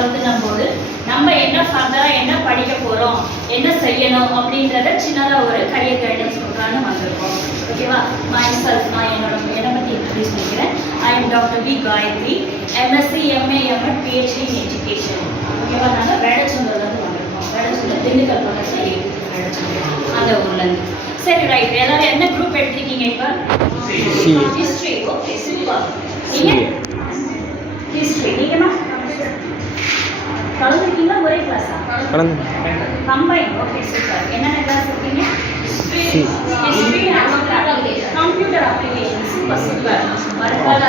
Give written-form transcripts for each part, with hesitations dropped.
12th போது நம்ம என்ன ஃபர்தராக என்ன படிக்க போகிறோம், என்ன செய்யணும் அப்படின்றத சின்னதாக ஒரு கரியர் கைடன்ஸ் கொடுக்கலான்னு வந்திருக்கோம். ஓகேவா? மைசெல்ஃப், நான் என்னை பற்றி இன்ட்ரடியூஸ் பண்ணிக்கிறேன். I am doctor V Gayathri, MSc MA MEd PhD in education. ஓகேவா? நாங்கள் வேடச்சந்தூர்லேருந்து வந்திருக்கோம். வேடச்சந்தூர் திண்டுக்கல் பக்கத்தில் இருக்குது வேடச்சந்தூர், அந்த ஊர்லேருந்து. சரி, ரைட். எல்லாரும் என்ன குரூப் எடுத்துருக்கீங்க இப்போ? ஹிஸ்ட்ரி. Okay, super. நீங்கள் ஹிஸ்ட்ரி. நீங்கம்மா கலந்துருக்கீங்களா? ஒரே கிளாஸா? கம்பைன். Okay, super. என்னென்ன கிளாஸ் இருக்கீங்க? History, computer application. Super super. வருங்கால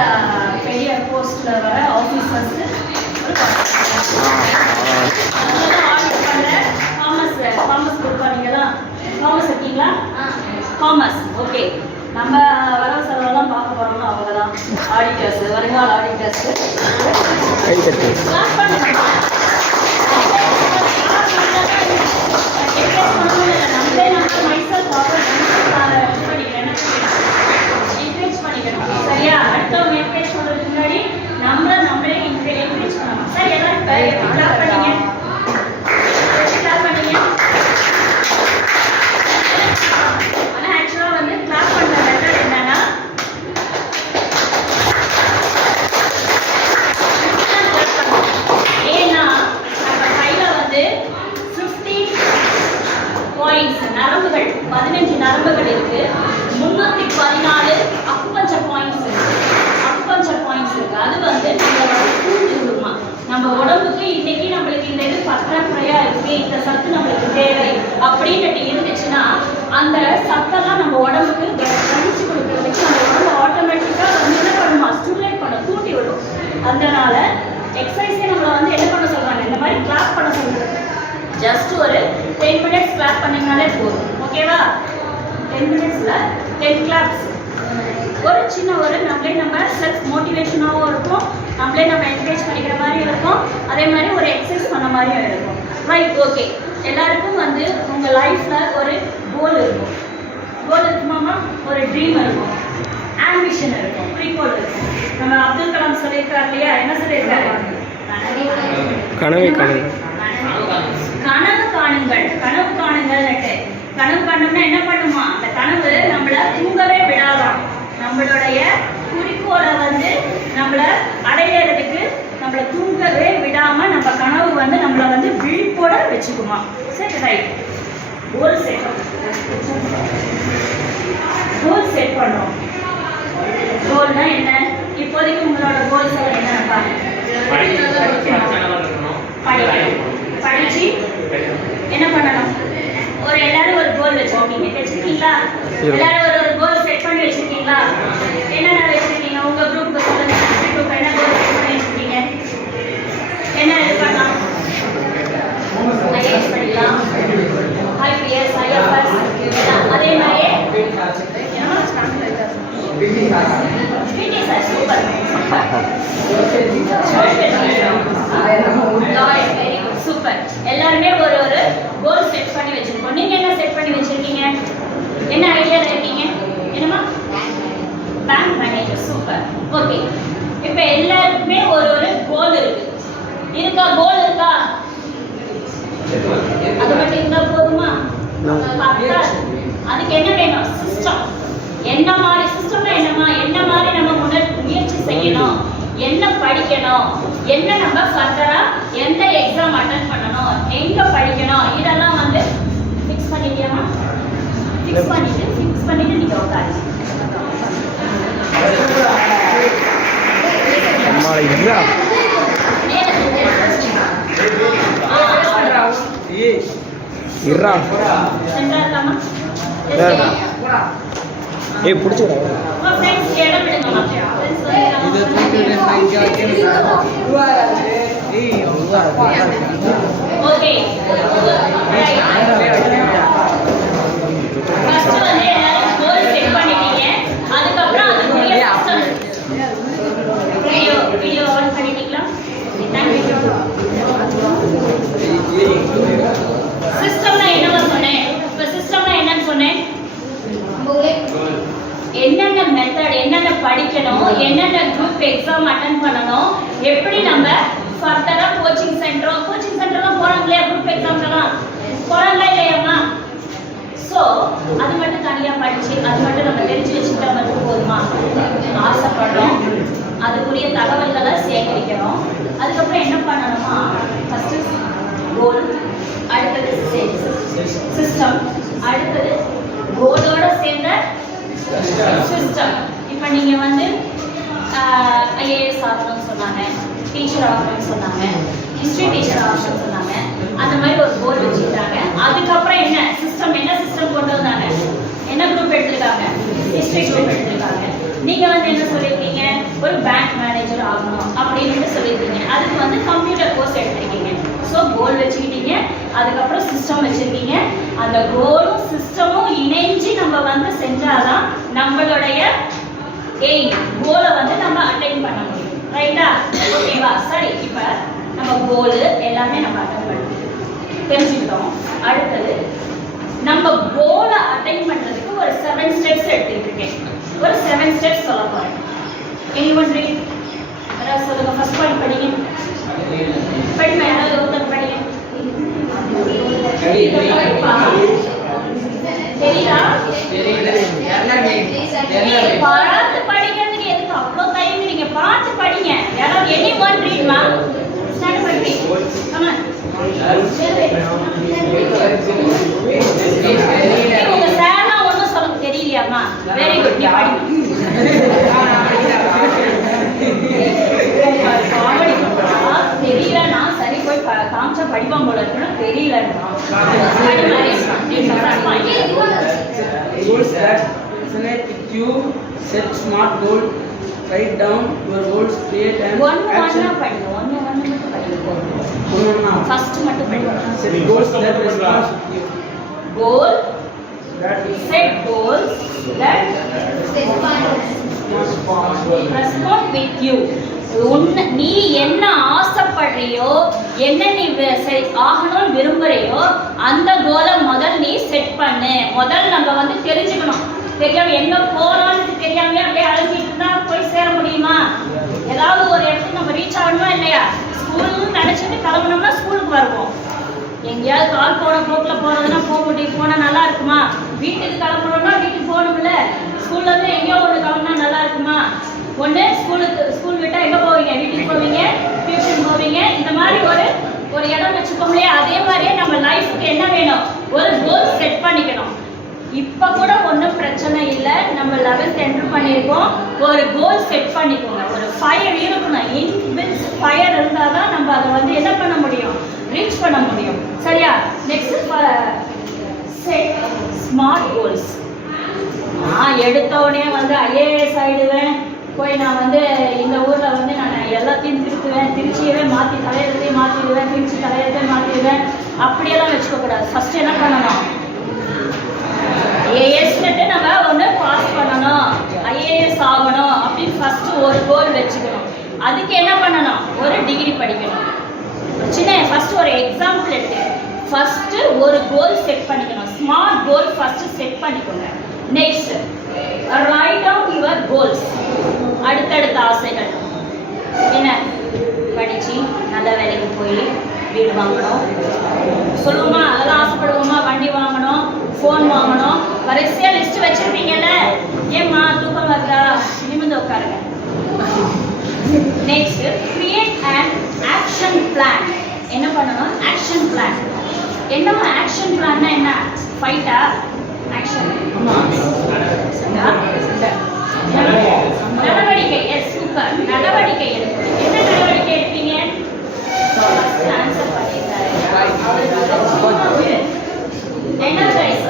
பெரிய போஸ்ட்டில் வர ஆஃபீஸர்ஸு ஆர்டர் பண்ணுற காமர்ஸ் குரூப் பண்ணீங்களா? காமர்ஸ் இருக்கீங்களா? காமர்ஸ். ஓகே. நம்ம வரவு செலவெல்லாம் பார்க்க போகிறோம்னா அவங்க தான் ஆடிட்டர்ஸ், வருங்கால ஆடிட்டர்ஸ். நம்மளே நம்ம மைசெல்ஃப் என்கரேஜ் பண்ணிக்கணும். சரியா? அடுத்தவங்க என்கரேஜ் பண்ணுறதுக்கு முன்னாடி நம்மளே என்கரேஜ் பண்ணணும். சரி, எல்லாம் கிளாப் பண்ணீங்க. கிளாப் பண்ணீங்க. ஆனால் ஆக்சுவலாக வந்து கிளாப் பண்ணுற மெத்தட் என்னன்னா, ஏன்னா நம்ம கையில் வந்து 15 பாயிண்ட்ஸ், நரம்புகள் 15 நரம்புகள் இருக்கு. 314 அக்குபஞ்சர் பாயிண்ட்ஸ் இருக்கு. அக்குபஞ்சர் பாயிண்ட்ஸ் இருக்கு. அது வந்து நம்மளோட தூண்டி விடுமா, நம்ம உடம்புக்கு இன்னைக்கு நம்மளுக்கு இந்த இது பற்றாக்குறையா இருக்கு, இந்த சத்து நம்மளுக்கு தேவை அப்படின்னு இருந்துச்சுன்னா அந்த சத்தெல்லாம் நம்ம உடம்புக்கு கணிச்சு கொடுக்கறதுக்கு நம்ம உடம்பு ஆட்டோமேட்டிக்கா வந்து என்ன பண்ணுமா, ஸ்டிமுலேட் பண்ண, தூண்டி விடும். அதனால எக்ஸசைஸே நம்மளை வந்து என்ன பண்ண சொல்றாங்க, இந்த மாதிரி கிளாப் பண்ண சொல்றாங்க. ஜஸ்ட் ஒரு 10 minutes கிளாப் பண்ணீங்கனாலே போதும். ஓகேவா? 10 minutesல 10 கிளாப்ஸ். ஒரு சின்ன ஒரு நம்ம செல்ஃப் மோட்டிவேஷனாகவும் இருக்கும், நம்மளே நம்ம என்கரேஜ் பண்ணிக்கிற மாதிரியும் இருக்கும், அதே மாதிரி ஒரு எக்ஸசைஸ் பண்ண மாதிரியும் இருக்கும். ரைட். ஓகே. எல்லாருக்கும் வந்து உங்கள் லைஃப்பில் ஒரு கோல் இருக்கும். கோல் இருக்குமாமா? ஒரு ட்ரீம் இருக்கும், ஆம்பிஷன் இருக்கும், குறிக்கோள் இருக்கும். நம்ம அப்துல் கலாம் சொல்லியிருக்காரு இல்லையா? என்ன சொல்லியிருக்காரு? கனவு காணுங்கள். கனவு காணுங்கள். கனவு காணோம்னா என்ன பண்ணுமா, அந்த கனவு நம்மள தூங்கவே விடாதான். நம்மளுடைய குறிக்கோளை வந்து நம்மளை அடையிறதுக்கு நம்மளை தூங்கவே விடாம நம்ம கனவு வந்து நம்மளை வந்து விழிப்போட வச்சுக்குமா. சரி, ரைட். கோல் செட் பண்ணுறோம். கோல்னா என்ன? இப்போதைக்கு உங்களோட கோல்ஸ் என்னன்னா படிச்சு என்ன பண்ணணும்? ஒரு எல்லாரும் ஒரு கோல் வச்சிருக்கீங்களா? எல்லாரும் ஒரு கோல் செட் பண்ணி வச்சிருக்கீங்களா? என்னென்ன வச்சிருக்கீங்க? உங்க குரூப் குரூப் என்ன கோல் செட் பண்ணி வச்சிருக்கீங்க? என்ன இது பண்ணலாம்? ஐஏஎஸ் படிக்கலாம், ஐபிஎஸ், ஐஎஃப்எஸ். அதே மாதிரியே சூப்பர். எல்லாருமே ஒரு கோல் செட் பண்ணி வச்சிருக்கோம். நீங்க என்ன செட் பண்ணி வச்சிருக்கீங்க? என்ன ஐடியால இருக்கீங்க? என்னமா? Bank manager. சூப்பர். ஓகே. இப்ப எல்லாருக்குமே ஒரு கோல் இருக்கு. கோல் இருக்கா? அது மட்டும் இருந்தா போதுமா? அதுக்கு என்ன வேணும்? சிஸ்டம். என்ன மாதிரி சிஸ்டம்னா என்னமா, என்ன மாதிரி நம்ம முயற்சி செய்யணும், என்ன படிக்கணும், என்ன நம்ம ஃபர்தரா எந்த எக்ஸாம் அட்டெண்ட் பண்ணணும், எங்க படிக்கணும், இதெல்லாம் வந்து ஃபிக்ஸ் பண்ணிட்டியாமா? ஃபிக்ஸ் பண்ணிட்டு நீங்க உட்காருங்க. என்னென்ன மெத்தட், என்னென்ன படிக்கணும், என்னென்ன குரூப் எக்ஸாம் அட்டெண்ட் பண்ணணும், எப்படி நம்ம ஃபர்தரா கோச்சிங் சென்டர்லாம் போறாங்களே குரூப் எக்ஸாம்ஸ்லாம் போறாங்களா இல்லையாம்மா? ஸோ அது மட்டும் தனியாக படிச்சு அது மட்டும் நம்ம தெரிஞ்சு வச்சுக்கிட்டா மட்டும் போதுமா? ஆசைப்படுறோம், அதுக்குரிய தகவல்களை சேகரிக்கிறோம். அதுக்கப்புறம் என்ன பண்ணணுமா? ஃபர்ஸ்ட் கோல், அடுத்தது சிஸ்டம், அடுத்தது கோலோட சேர்ந்த சிஸ்டம். இப்போ நீங்க வந்து ஐஏஎஸ் ஆகணும்னு சொன்னாங்க, டீச்சர் ஆகணும்னு சொன்னாங்க, ஹிஸ்ட்ரி டீச்சர் ஆகணும்னு சொன்னாங்க. அந்த மாதிரி ஒரு கோல் வச்சுக்கிட்டாங்க. அதுக்கப்புறம் என்ன சிஸ்டம் கொண்டு வந்தாங்க? என்ன குரூப் எடுத்திருக்காங்க? ஹிஸ்ட்ரி குரூப் எடுத்திருக்காங்க. நீங்க வந்து என்ன சொல்லியிருக்கீங்க? ஒரு பேங்க் மேனேஜர் ஆகணும் அப்படின்னு சொல்லியிருக்கீங்க. அதுக்கு வந்து கம்ப்யூட்டர் கோர்ஸ் எடுத்திருக்கீங்க. ஸோ கோல் வச்சுக்கிட்டீங்க, அதுக்கப்புறம் சிஸ்டம் வச்சிருக்கீங்க. அந்த கோலும் சிஸ்டமும் இணைஞ்சு நம்ம வந்து செஞ்சாதான் நம்மளுடைய எய்ம் கோலை வந்து நம்ம அட்டைன் பண்ண முடியும். ரைட்டா? ஓகேவா? சரி, இப்போ நம்ம கோல் எல்லாமே நம்ம அட்டைன் பண்ணி தெரிஞ்சுக்கிட்டோம். அடுத்தது நம்ம கோலை அட்டைன் பண்றதுக்கு ஒரு 7 ஸ்டெப்ஸ் எடுத்துக்கிட்டேன். ஒரு 7 ஸ்டெப்ஸ் சொல்ல போறேன். Anyone read? யாராவது சொல்லுங்க. ஃபர்ஸ்ட் பாயிண்ட் படிங்க. படிமா, யாராவது ஒருத்தர் படிங்க. தெரியுதா? பார்த்து படிக்கிறதுக்கு எதுக்கு அவ்வளோ டைம்? நீங்க பார்த்து படிங்க. யாராவது எனிவன் ரீட்மா? ஸ்டார்ட் பண்ணி ஆமா. உங்க சார்லாம் ஒன்றும் சொல்ல தெரியலையாம்மா? Very good. நீ படி. தெரியலன்னா சரி போய் காமிச்சா படிப்பான் போல இருக்கணும். தெரியலன்னா set smart goal, write down your goals, create an action. First மட்டும் படிங்க. Set goals that respond you. Goal. Set goals that respond with you. நீ என்ன ஆசைப்படுறியோ, என்ன நீ ஆகணும்னு விரும்புறியோ அந்த கோலை முதல் நீ செட் பண்ணு. முதல் நம்ம வந்து தெரிஞ்சுக்கணும். தெரியாம எங்க போறோம்னு தெரியாமலே அப்படியே அழைச்சிட்டு இருந்தா போய் சேர முடியுமா? ஏதாவது ஒரு இடத்துக்கு நம்ம ரீச் ஆகணுமா இல்லையா? ஸ்கூல்னு நினைச்சிட்டு கிளம்பணும்னா ஸ்கூலுக்கு வருவோம். எங்கேயாவது கால் போன போக்கில் போறதுன்னா போக முடியும், போனா நல்லா இருக்குமா? வீட்டுக்கு கிளம்பணும்னா வீட்டுக்கு போகணும்ல. ஸ்கூல்ல இருந்து எங்கேயோ ஒன்று கிளம்புனா நல்லா இருக்குமா? ஒன்று ஸ்கூல் விட்டா எங்க போவீங்க? வீட்டுக்கு போவீங்க, டியூஷன் போவீங்க. இந்த மாதிரி ஒரு இடம் வச்சுக்கோங்களே. அதே மாதிரியே நம்ம லைஃப்க்கு என்ன வேணும்? ஒரு கோல் செட் பண்ணிக்கணும். இப்ப கூட ஒன்றும் பிரச்சனை இல்லை. நம்ம 11th என்டர் பண்ணியிருக்கோம். ஒரு கோல் செட் பண்ணிக்கோங்க. ஒரு ஃபயர் இருக்கணும். இன்பில்ட் ஃபயர் இருந்தால் தான் நம்ம அதை வந்து என்ன பண்ண முடியும்? ரீச் பண்ண முடியும். சரியா? Next set smart goals. நான் எடுத்த உடனே வந்து ஐஏஎஸ் ஆயிடுவேன், போய் நான் வந்து இந்த ஊர்ல வந்து நான் எல்லாத்தையும் திருத்துவேன், திருச்சியவே மாற்றி தலையெழுத்தையும் மாற்றிடுவேன், திருச்சி தலையெழுத்தையும் மாற்றிடுவேன், அப்படியெல்லாம் வச்சுக்க கூடாது. ஃபர்ஸ்ட் என்ன பண்ணணும்? ஏஎஸ்ட்டு நம்ம ஒன்று பாஸ் பண்ணணும், ஐஏஎஸ் ஆகணும் அப்படின்னு ஃபர்ஸ்ட் ஒரு கோல் வச்சுக்கணும். அதுக்கு என்ன பண்ணணும்? ஒரு டிகிரி படிக்கணும். சின்ன ஃபர்ஸ்ட் ஒரு எக்ஸாம்பிள் எடுத்து ஃபர்ஸ்ட் ஒரு கோல் செட் பண்ணிக்கணும். ஸ்மார்ட் கோல் ஃபர்ஸ்ட் செட் பண்ணிக்கோங்க. Next write down your goals. அடுத்தடுத்த ஆசைகள் என்ன? படிச்சு நல்ல வேலைக்கு போய் வீடு வாங்கணும் சொல்லுவோமா? அதெல்லாம் ஆசைப்படுவோமா? வண்டி வாங்கணும், ஃபோன் வாங்கணும், வரிசையா லிஸ்ட் வச்சிருப்பீங்கல்ல. ஏம்மா தூக்கம் வருதா? நிமிர்ந்து உட்காருங்க. Next create and action plan. என்ன பண்ணணும்? Action plan. என்னமா ஆக்ஷன் பிளான்னா என்ன? ஃபைட்டா? ஆக்ஷன் நடவடிக்கை. Yes, super. நடவடிக்கை எடுப்பீங்க. என்ன நடவடிக்கை எடுப்பீங்க? ஆன்சர் பண்ணிட்டாரு. என்ன பிரைஸ்?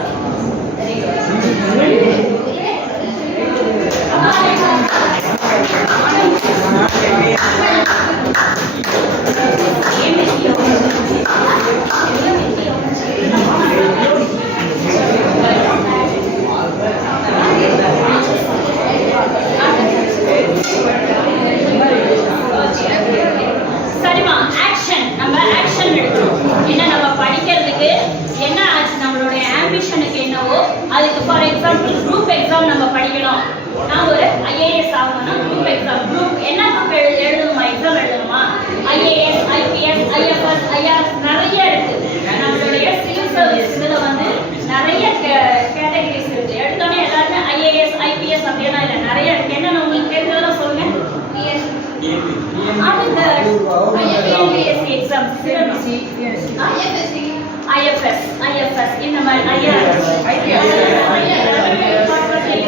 IFS இந்த மாதிரி IRS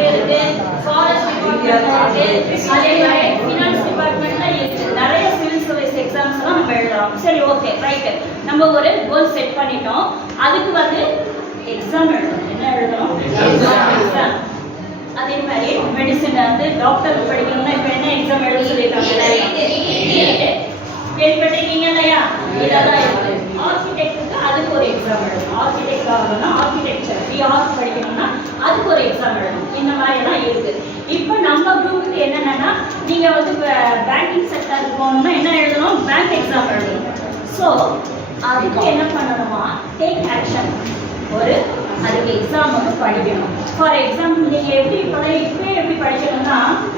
இருக்கு, ஃபாரஸ்ட் டிபார்ட்மெண்ட் இருக்கு, அதே மாதிரி ஃபினான்ஸ் டிபார்ட்மெண்ட்ல இருக்கு. நிறைய சிவில் சர்வீஸ் எக்ஸாம்ஸ் எல்லாம் நம்ம எழுதுறோம். சரி, ஓகே, ரைட். நம்ம ஒரு கோல் செட் பண்ணிட்டோம். அதுக்கு வந்து எக்ஸாம் எழுதணும். என்ன எழுதணும்? எக்ஸாம். அதே மாதிரி மெடிசன் வந்து டாக்டர் படிக்கணும்னா இப்ப என்ன எக்ஸாம் எழுத சொல்லிருக்காங்க? கேள்விப்பட்டிருக்கீங்க இல்லையா? இதெல்லாம் இருக்கு. ஆர்கிடெக்டுக்கு அதுக்கு ஒரு எக்ஸாம் எழுதணும். ஆர்கிடெக்ட் ஆகணும்னா ஆர்கிடெக்சர் ஆர்ட்ஸ் படிக்கணும்னா அதுக்கு ஒரு எக்ஸாம் எழுதணும். இந்த மாதிரி எல்லாம் இருக்கு. இப்போ நம்ம குரூப்புக்கு என்னென்னா, நீங்க வந்து பேங்கிங் செக்டருக்கு போகணும்னா என்ன எழுதணும்? பேங்க் எக்ஸாம் எழுதணும். ஸோ அதுக்கு என்ன பண்ணணுமா? Take action. ஒரு அதுக்கு எக்ஸாம் வந்து படிக்கணும். ஃபார் எக்ஸாம்பிள் நீங்கள் இப்போ எப்படி படிக்கணும்னா,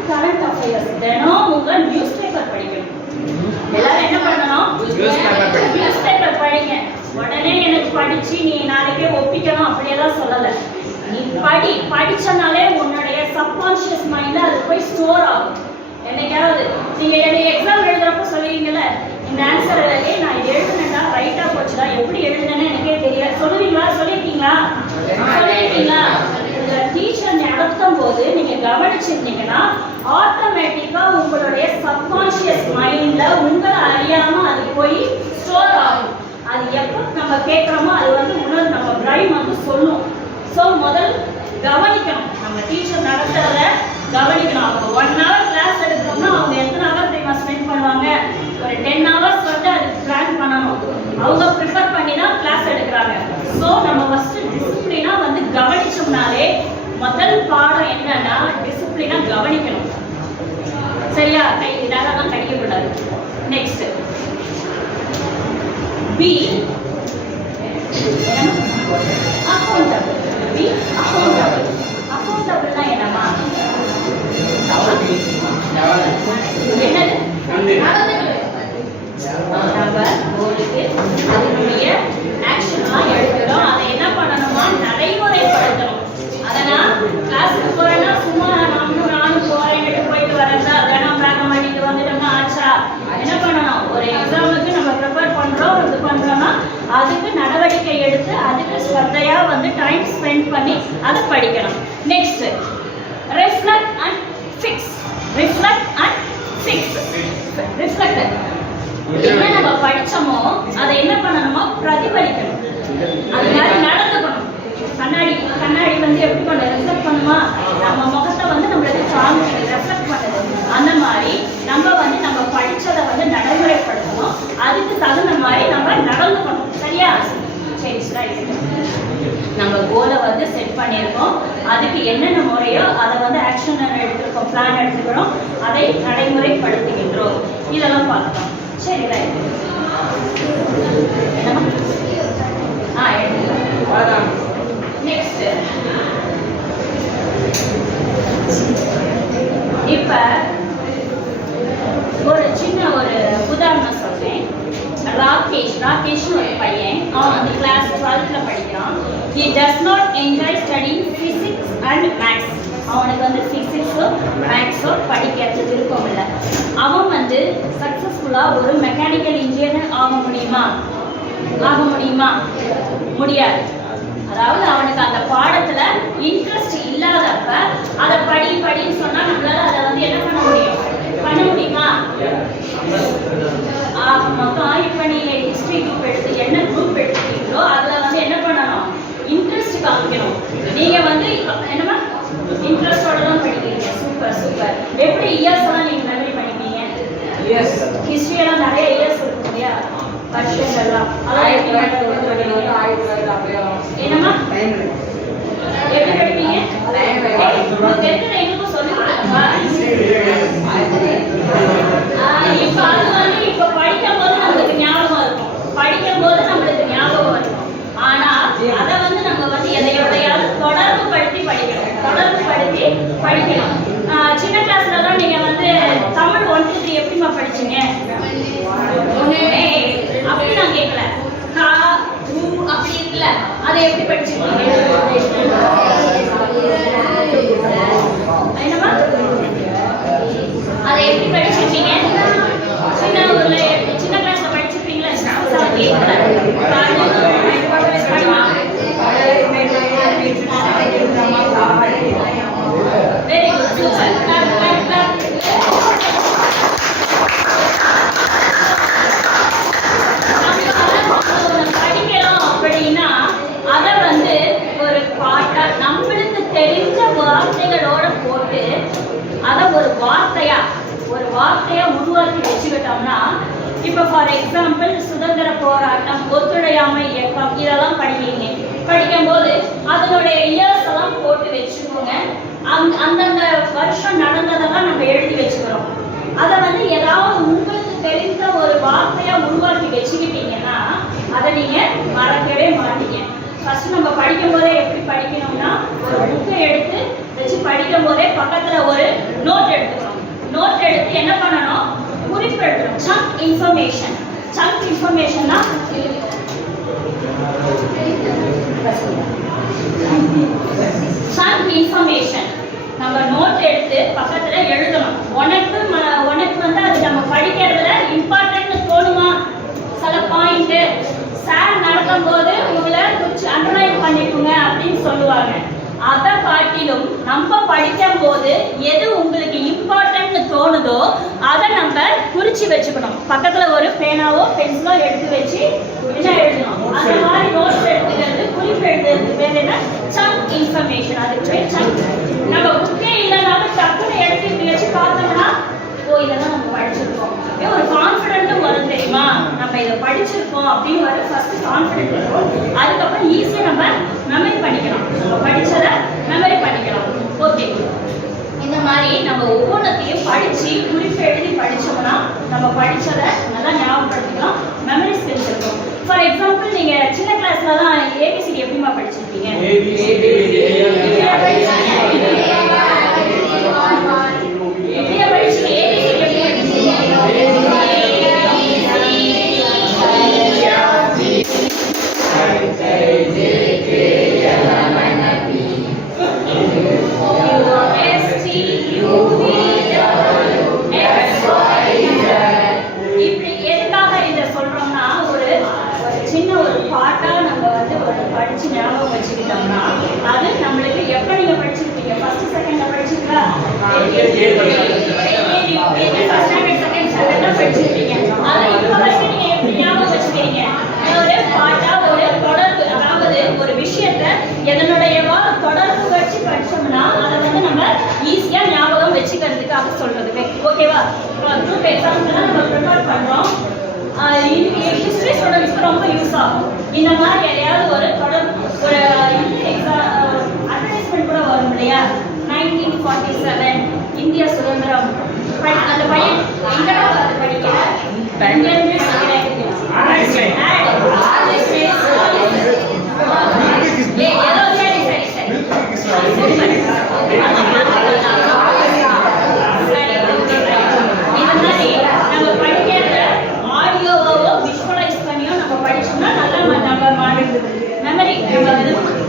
கரண்ட் அஃபேர்ஸ் தினம் உங்கள் நியூஸ் பேப்பர் படிக்கணும். எல்லாரும் என்ன பண்ணணும்? நியூஸ் பேப்பர் படிங்க. உடனே எனக்கு படிச்சு நீ நாளைக்கே ஒப்பிக்கணும் அப்படியெல்லாம் சொல்லலை. நீ படிச்சனாலே உன்னுடைய சப்கான்ஷியஸ் மைண்ட்ல அது போய் ஸ்டோர் ஆகும். என்னைக்காவது நீங்க எக்ஸாம் எழுதுறப்ப சொல்லுவீங்கல்ல, இந்த ஆன்சர் நான் இது எழுதுனேன்டா, ரைட்டா போச்சுடா, எப்படி எழுதுனேன்னு எனக்கே தெரியல சொல்லுவீங்களா? சொல்லியிருக்கீங்களா? டீச்சர் நடத்தும் போது நீங்க கவனிச்சிருந்தீங்கன்னா ஆட்டோமேட்டிக்கா உங்களுடைய சப்கான்ஷியஸ் மைண்ட்ல உங்களை அறியாம அது போய் ஸ்டோர் ஆகும். அது எப்போ நம்ம கேட்கிறோமோ அது வந்து உணர்வு நம்ம பிரைன் வந்து சொல்லும். ஸோ முதல் கவனிக்கணும். நம்ம டீச்சர் நடத்துறத கவனிக்கணும். அவங்க 1 hour கிளாஸ் எடுக்கணும்னா அவங்க எத்தனை ஹவர் டைம் ஸ்பெண்ட் பண்ணுவாங்க? ஒரு 10 hours வந்து அதுக்கு பிளான் பண்ணணும். அவங்க ப்ரிப்பேர் பண்ணி தான் கிளாஸ் எடுக்கிறாங்க. ஸோ நம்ம ஃபர்ஸ்ட் டிசிப்ளினா வந்து கவனிச்சோம்னாலே முதல் பாடம் என்னன்னா டிசிப்ளினா கவனிக்கணும். சரியா? இதெல்லாம் கடிக்கக்கூடாது. Next be accountable. Be accountable. அக்கௌண்டபிள்னா என்னமா? என்னது? நம்ம கோலுக்கு அதனுடைய ஆக்ஷன்லாம் எடுக்கிறோம். அதை என்ன பண்ணணுமா? நடைமுறைப்படுத்தணும். அதனால் கிளாஸுக்கு போறேன்னா சும்மா நானும் போறேன் போயிட்டு வரேன் தான் தினம் பேக்கம் பண்ணிட்டு வந்துட்டோம்னா ஆச்சா? என்ன பண்ணணும்? ஒரு எக்ஸாமுக்கு நம்ம ப்ரிப்பேர் பண்றோம், இது பண்றோம்னா அதுக்கு நடவடிக்கை எடுத்து அதுக்கு ஸ்ரத்தையா வந்து டைம் ஸ்பெண்ட் பண்ணி அதை படிக்கணும். Next reflect and fix. Reflect and fix. Reflect என்ன நம்ம படிச்சோமோ அதை என்ன பண்ணணுமோ பிரதிபலிக்கணும். அது மாதிரி நடந்துக்கணும். கண்ணாடி வந்து எப்படி பண்ண ரெஃப்ளெக்ட் பண்ணுமா? நம்ம முகத்தை வந்து நம்மளுக்கு சார்ந்து ரெஃப்ளெக்ட் பண்ணுது. அந்த மாதிரி நம்ம வந்து நம்ம படிச்சதை வந்து நடைமுறைப்படுத்தணும். அதுக்கு தகுந்த மாதிரி நம்ம நடந்துக்கணும். சரியா? சரி, நம்ம கோலை வந்து செட் பண்ணியிருக்கோம். அதுக்கு என்னென்ன முறையோ அதை வந்து ஆக்ஷன் எடுத்துருக்கோம், பிளான் எடுத்துக்கிறோம், அதை நடைமுறைப்படுத்துகின்றோம். இதெல்லாம் பார்க்கலாம். சரி, ரைட். எடுத்துக்கலாம். நெக்ஸ்ட் இப்ப ஒரு சின்ன ஒரு உதாரணம் சொல்றேன். ராகேஷ்னு ஒரு பையன், அவன் வந்து கிளாஸ் 12th படிக்கிறான். He does not enjoy studying physics and maths. அவனுக்கு வந்து பிசிக்ஸோ மேக்ஸோ படிக்கிறது விருப்பம் இல்லை. அவன் வந்து சக்சஸ்ஃபுல்லா ஒரு மெக்கானிக்கல் இன்ஜினியர் ஆக முடியுமா? முடியாது. அதாவது அவனுக்கு அந்த பாடத்துல இன்ட்ரெஸ்ட் இல்லாதப்ப அதை படின்னு சொன்னா நம்மளால அதை வந்து என்ன பண்ண முடியுமா? மொத்தம் இப்ப நீங்க ஹிஸ்டரி குரூப் எடுத்து என்ன குரூப் எடுத்துட்டீங்களோ அதுல வந்து என்ன பண்ணணும்? இன்ட்ரெஸ்ட் காமிக்கணும். நீங்க வந்து என்னமா இன்ட்ரெஸ்டோட தான் படிக்கிறீங்க. சூப்பர். எப்படி இயர்ஸ் எல்லாம் நீங்க மெமரி பண்ணிப்பீங்க? ஹிஸ்டரி எல்லாம் நிறைய இயர்ஸ் இருக்கும் இல்லையா? வருஷங்கள்லாம் என்னமா எப்படி படிப்பீங்க? எங்களுக்கும் சொல்லி கொடுங்க. இப்ப அது வந்து இப்ப படிக்கும் போது நம்மளுக்கு ஞாபகம் இருக்கும். ஆனா அதை வந்து நம்ம வந்து எதையோடையாவது தொடர்பு படுத்தி படிக்கணும். சின்ன கிளாஸ்ல தான் நீங்க வந்து தமிழ் 1 to 3 எப்படிமா படிச்சீங்க? அப்படி நான் கேட்கல. கா ஊ அப்படி இருக்குல்ல, அதை எப்படி படிச்சிருக்கீங்க? என்னமா அதை எப்படி படிச்சிருக்கீங்க? சின்ன கிளாஸ்ல படிச்சிருப்பீங்களா? கேட்கல. எக்ஸாம்பிள் சுதந்திர போராட்டம், ஒத்துழையாமை இயக்கம், இதெல்லாம் படிக்கிறீங்க. படிக்கும்போது அதனுடைய இயர்ஸ் எல்லாம் போட்டு வச்சுக்கோங்க. அந்தந்த வருஷம் நடந்ததெல்லாம் நம்ம எழுதி வச்சுக்கிறோம். அதை வந்து ஏதாவது உங்களுக்கு தெரிந்த ஒரு வார்த்தையா உருவாக்கி வச்சுக்கிட்டீங்கன்னா அதை நீங்க மறக்கவே மாட்டீங்க. ஃபர்ஸ்ட் நம்ம படிக்கும் போதே எப்படி படிக்கணும்னா, ஒரு புக்கை எடுத்து வச்சு படிக்கும் போதே பக்கத்துல ஒரு நோட் எடுத்துக்கணும். நோட் எடுத்து என்ன பண்ணணும், குறிப்பு எழுதணும். Chunk information. சங்க் இன்ஃபர்மேஷன்னா சங்க் இன்ஃபர்மேஷன் நம்ம நோட் எடுத்து பக்கத்துல எழுதணும். உனக்கு வந்து அது நம்ம படிக்கிறதுல இம்பார்ட்டன்ட் தோணுமா, சில பாயிண்ட் சார் நடக்கும் போது உங்களை குறிச்சு அண்டர்லைன் பண்ணிக்கோங்க அப்படின்னு சொல்லுவாங்க. அதை காட்டிலும் நம்ம படிக்கும் போது எது உங்களுக்கு இம்பார்ட்டன்ட் தோணுதோ அதை நம்ம குறிச்சு வச்சுக்கணும். பக்கத்துல ஒரு பேனாவோ பென்சிலோ எடுத்து வச்சு என்ன எழுதணும். அந்த மாதிரி நோட்ஸ் எடுத்துக்கிறது, குறிப்பு எழுதுறது பேர் என்ன, சங்க் இன்ஃபர்மேஷன். அதுக்கு பேர் சங்க். நம்ம புக்கே இல்லைனாலும் டக்குன்னு எடுத்து இப்படி வச்சு பார்த்தோம்னா ஓ இதெல்லாம் நம்ம படிச்சிருக்கோம், ஒரு கான்ஃபிடென்ட்டும் வரும் தெரியுமா, நம்ம இதை படிச்சிருக்கோம் அப்படின்னு வர ஃபர்ஸ்ட் கான்ஃபிடென்ட் வரும். அதுக்கப்புறம் ஈஸியாக நம்ம மெமரி பண்ணிக்கலாம், நம்ம படிச்சதை மெமரி பண்ணிக்கலாம். ஓகே, இந்த மாதிரி நம்ம ஒவ்வொன்றத்தையும் படிச்சு குறிப்பு எழுதி படிச்சோம்னா நம்ம படிச்சதை நல்லா ஞாபகப்படுத்திக்கலாம், மெமரி ஸ்கில்ஸ் இருக்கும். ஃபார் எக்ஸாம்பிள் நீங்க சின்ன கிளாஸ்ல தான் ஏபிசிடி எப்படிமா படிச்சிருக்கீங்க? படிச்சு ஞாபகம் வச்சுக்கிட்டோம்னா அது நம்மளுக்கு எப்ப நீங்க படிச்சிருப்பீங்க, ஃபர்ஸ்ட் செகண்ட்ல படிச்சிருக்கா, படிச்சிருப்பீங்க. அதை இப்ப வரைக்கும் நீங்க எப்படி ஞாபகம் வச்சுக்கிறீங்க, ஒரு பாட்டா ஒரு தொடர்பு, அதாவது ஒரு விஷயத்த எதனுடைய தொடர்பு வச்சு படிச்சோம்னா அதை வந்து நம்ம ஈஸியா ஞாபகம் வச்சுக்கிறதுக்காக சொல்றது. ஓகேவா? குரூப் எக்ஸாம்ஸ் நம்ம ப்ரிப்பேர் பண்றோம். ஹிஸ்டரி ஸ்டூடெண்ட்ஸ்க்கு ரொம்ப யூஸ் ஆகும். இந்த மாதிரி எதையாவது ஒரு தொடர் ஒரு அட்வர்டைஸ்மெண்ட் கூட வரும் இல்லையா, 1947 இந்திய சுதந்திரம், அந்த பையன் எங்கடா பார்த்து படிக்கிறேன் மெமரி.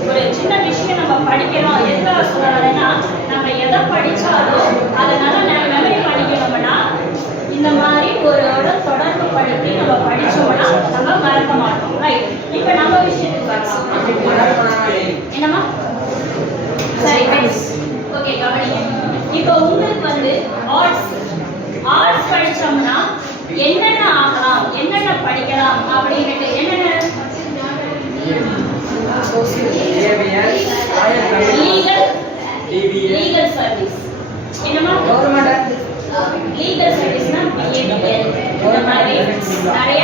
ஒரு சின்ன விஷயம் நம்ம படிக்கிறோம், எதுக்காக சொல்லலைன்னா நம்ம எதை படிச்சாலும் அதனால நம்ம மெமரி பண்ணிக்கணும்னா இந்த மாதிரி ஒரு தொடர்பு படுத்தி நம்ம படிச்சோம்னா நம்ம மறக்க மாட்டோம். ரைட், இப்ப நம்ம விஷயத்துக்கு வரலாம். என்னமா? சரி, ஓகே, கவனிங்க. இப்போ உங்களுக்கு வந்து ஆர்ட்ஸ் படிச்சோம்னா என்னென்ன ஆகலாம், என்னென்ன படிக்கலாம் அப்படின்ட்டு என்னென்ன லீகல் சர்வீஸ், என்னமா கவர்மெண்ட் லீகல் சர்வீஸ்னா இந்த மாதிரி நிறைய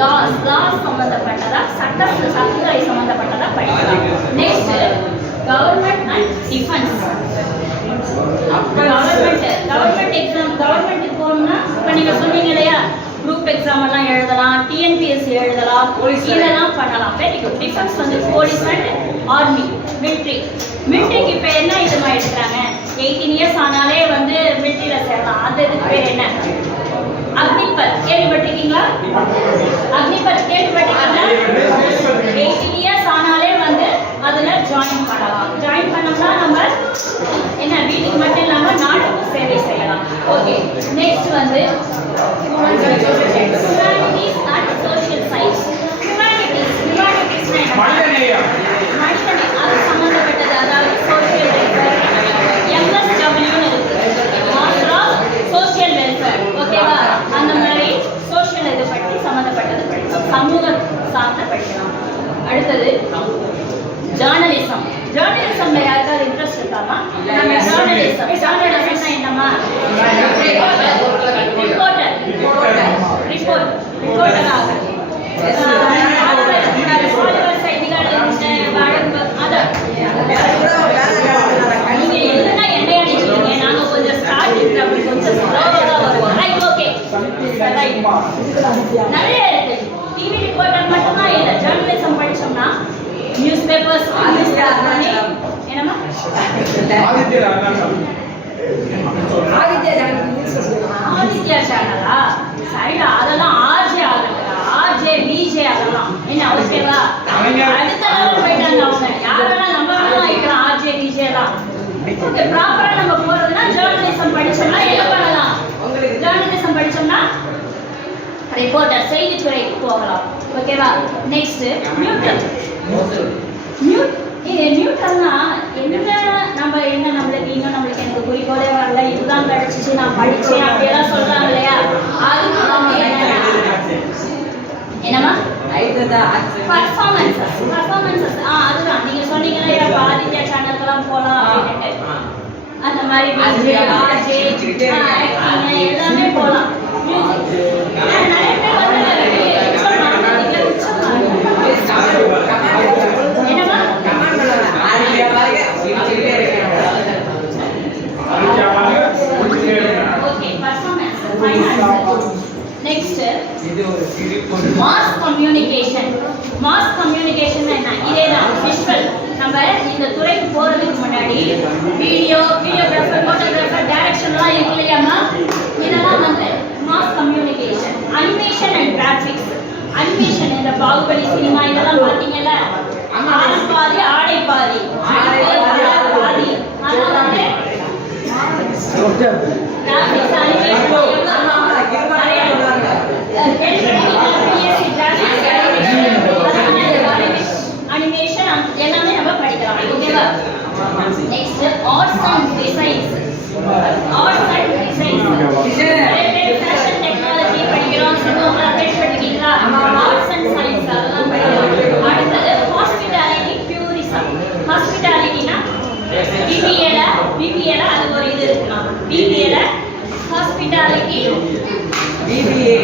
லாஸ் சம்பந்தப்பட்டதா, சட்டத்துறை சம்பந்தப்பட்டதா படிக்கலாம். Next government and defence. Government exam, கவர்மெண்ட்டுக்கு போகணும்னா இப்போ நீங்க சொன்னீங்க இல்லையா, குரூப் எக்ஸாம் எல்லாம் எழுதலாம், டிஎன்பிஎஸ்சி எழுதலாம், இதெல்லாம் பண்ணலாம். Very good. டிஃபென்ஸ் வந்து போலீஸ் அண்ட் ஆர்மி, மிலிட்ரிக்கு இப்போ என்ன இதுமா எடுக்கிறாங்க, 18 இயர்ஸ் ஆனாலே வந்து மிலிட்ரியில சேரலாம். அந்த இதுக்கு பேர் என்ன? அக்னிபத். கேள்விப்பட்டிருக்கீங்களா? அக்னிபத் கேள்விப்பட்டிருக்கீங்களா? 18 இயர்ஸ் ஆனாலே வந்து அதுல ஜாயின் பண்ணலாம். ஜாயின் பண்ணோம்னா நம்ம என்ன வீட்டுக்கு மட்டும் இல்லாம நாட்டுக்கும் சேவை செய்யலாம். ஓகே, நெக்ஸ்ட் வந்து humanities and social science. Humanities அது சம்பந்தப்பட்டது, அதாவது சோஷியல் வெல்ஃபேர், MSW இருக்கு, மாஸ்டர் ஆஃப் சோஷியல் வெல்ஃபேர். ஓகேவா? அந்த மாதிரி சோஷியல் இதை பற்றி சம்பந்தப்பட்டது படிக்கலாம், சமூக சார்ந்த படிக்கலாம். அடுத்தது ஜேர்னலிசம்ல யாருக்காவது இன்ட்ரெஸ்ட் இருக்காமா? நம்ம ஜேர்னலிசம்னா என்னமா? ரிப்போர்ட் ரிப்போர்ட்டராக நீங்க இல்லைன்னா என்ன அடிக்கிறீங்க? நாங்க கொஞ்சம் ஸ்டார்டிங் அப்படி கொஞ்சம் ஸ்லோவா தான் வருவோம். ரைட், ஓகே, நிறைய இருக்கு. டிவி ரிப்போர்ட்டர் மட்டும்தான் இல்லை, ஜேர்னலிசம் படிச்சோம்னா நியூஸ் பேப்பர்ஸ் என்னமா ஆதித்யா சேனலா? சரிடா, அதெல்லாம் ஆர்ஜே ஆகலடா, ஆர்ஜே பிஜே அதெல்லாம் என்ன ஓகேவா? அடுத்த லெவல் போயிட்டாங்க அவங்க. யாரெல்லாம் நம்ம வேணாலும் ஆயிக்கலாம் ஆர்ஜே பிஜே எல்லாம். ஓகே, ப்ராப்பரா நம்ம போறதுன்னா ஜேர்னலிசம் படிச்சோம்னா என்ன பண்ணலாம்? ஜேர்னலிசம் படிச்சோம்னா ரிப்போர்ட்டர் செய்தித்துறைக்கு போகலாம். ஓகேவா? Next neutral. நியூட்ரல்னா என்ன? நம்ம என்ன நம்மளுக்கு இன்னும் நம்மளுக்கு எனக்கு குறிக்கோளே வரல, இதுதான் கிடைச்சிச்சு, நான் படிச்சேன் அப்படியெல்லாம் சொல்றாங்க இல்லையா? அதுக்கு வந்து என்னமா பர்ஃபார்மன்ஸஸ். அதுதான் நீங்க சொன்னீங்கன்னா ஆதித்யா சேனலுக்கெல்லாம் போகலாம் அப்படின்ட்டு. அந்த மாதிரி எல்லாமே போகலாம். நிறைய பேர் வந்து என்னமா okay, performance. Next mass communication. Mass communication என்ன? இதேதான் விஷுவல். நம்ம இந்த துறைக்கு போறதுக்கு முன்னாடி வீடியோகிராஃபர், போட்டோகிராஃபர், டைரக்ஷன்லாம் இருக்கு இல்லையாமா? இதெல்லாம் வந்து mass communication. Animation and graphics. Animation இந்த பாகுபலி சினிமா இதெல்லாம் பார்த்தீங்கல்ல, ஆள் பாதி ஆடை பாதி பாதி. அதெல்லாம் வந்து கிராஃபிக்ஸ் அனிமேஷன் அனிமேஷன் எல்லாமே நம்ம படிக்கலாம். ஓகேவா? Next arts and designs. Arts and designs fashion technology படிக்கிறோம். சினிமா அப்டேட் பண்ணிட்டீங்களா? ஆர்ட்ஸ் அண்ட் சயின்ஸ் அதெல்லாம் படிக்கிறோம். அடுத்தது ஹாஸ்பிட்டாலிட்டி டூரிசம். ஹாஸ்பிட்டாலிட்டினா பிபிஏல அது ஒரு இது இருக்குன்னா பிபிஏல ஹாஸ்பிட்டாலிட்டி BBA.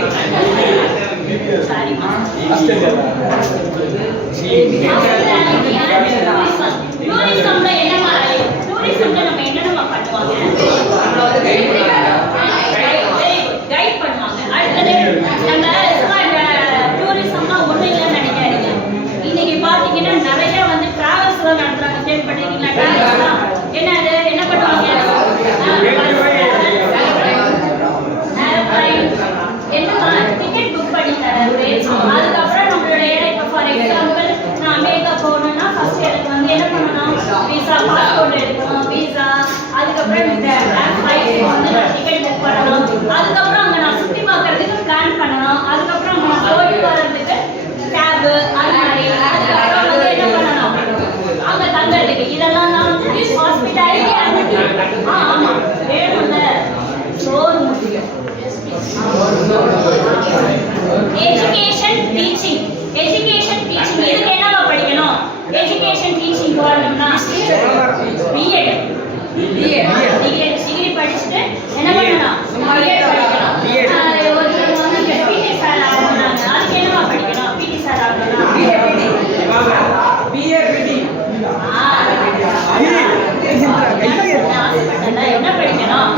சாரி டூரிசம்ல என்னமா? டூரிசம்ல நம்ம என்னென்ன பண்ணுவாங்க? கைட் பண்ணுவாங்க. அடுத்தது நம்ம டூரிசம்னா ஒண்ணு இல்லைன்னு நினைக்காதீங்க. இன்னைக்கு பாத்தீங்கன்னா நிறைய வந்து டிராவல்ஸ் எல்லாம் நடத்துறாங்க. கேள்விப்பட்டிருக்கீங்களா? டிராவல்ஸ்லாம் என்னது? என்ன பண்ணுவாங்க? டிக்கெட் புக் பண்ணி தரது. அதுக்கப்புறம் நம்மளுடைய இப்போ ஃபார் எக்ஸாம்பிள் நான் அமெரிக்கா போகணும்னா ஃபர்ஸ்ட் எனக்கு வந்து என்ன பண்ணணும்? விசா, பாஸ்போர்ட் எடுக்கணும். விசா, அதுக்கப்புறம் ஃப்ளைட் வந்து டிக்கெட் புக் பண்ணணும். அதுக்கப்புறம் அங்கே நான் சுற்றி பார்க்கறதுக்கு பிளான் பண்ணணும். அதுக்கப்புறம் அங்கே நான் போயிட்டு வர்றதுக்கு கேபு அது மாதிரி. அதுக்கப்புறம் வந்து என்ன பண்ணணும்? அங்கே தங்குறதுக்கு. இதெல்லாம் தான் வந்து ஹாஸ்பிட்டாலிட்டி அன்னைக்கு. ஆமாம் வேணும்ல, சோறு முக்கியம். Education teaching. எஜுகேஷன் டீச்சிங் இதுக்கு என்னவா படிக்கணும்? எஜுகேஷன் டீச்சிங் போறோம்னா பிஎட் டிகிரி படிச்சுட்டு என்ன பண்ணணும்? பிஎட் படிக்கணும். ஒருத்தர் வந்து பிடி சார் ஆகணும்னாங்க, அதுக்கு என்னவா படிக்கணும்? பிடி சார் ஆகணும்னா என்ன படிக்கணும்?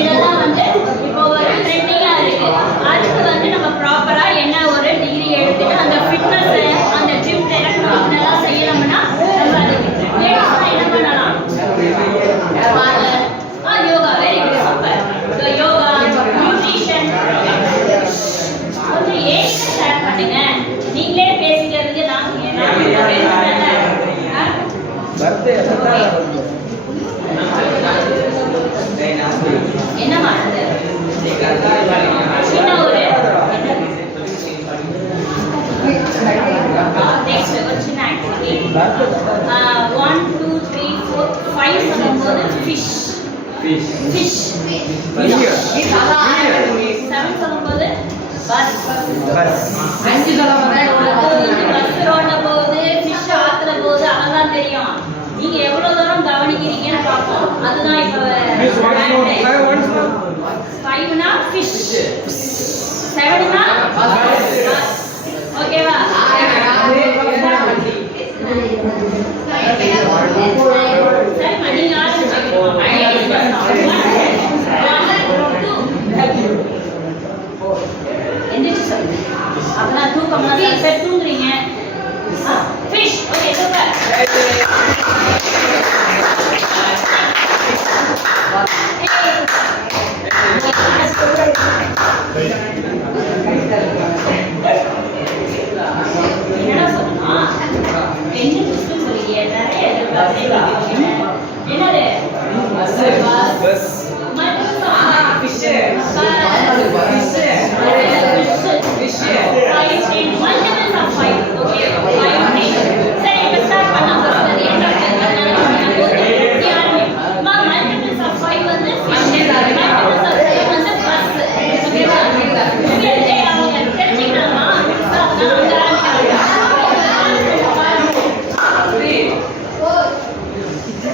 இதெல்லாம் வந்து இப்போ ஒரு ட்ரெண்டிங்கா இருக்கு. அதுக்கு வந்து நம்ம ப்ராப்பரா என்ன ஒரு டிகிரி எடுத்துட்டு அந்த ஃபிட்னஸ் அந்த ஜிம் ட்ரெயினிங் எல்லாம் செய்யணும்னா நம்ம அதுக்கு என்ன பண்ணலாம்? Yoga. Very good, super. Yoga, nutrition. கொஞ்சம் ஏன் ஷேர் பண்ணுங்க. நீங்களே பேசிக்கிறதுக்கு நான் fish. Seven சொல்லும்போது bus. அஞ்சு சொல்ல போறேன் பஸ் ரோட்ல போகுது, fish ஆத்துல போகுது, அதான் தெரியும். நீங்க எவ்வளவு தூரம் கவனிக்கிறீங்கன்னு பார்ப்போம். அதுதான் இப்ப 5னா fish, 7னா ஓகேவா? சரி நீங்க எந்திரிச்சு சொல்லுங்க. அப்பதான் தூக்கம்லாம் சில பேர் தூங்குறீங்க. fish. Okay super. என்னடா சொன்னா என்ன புஸ்தகம் சொல்லியே நிறைய என்னது Bus.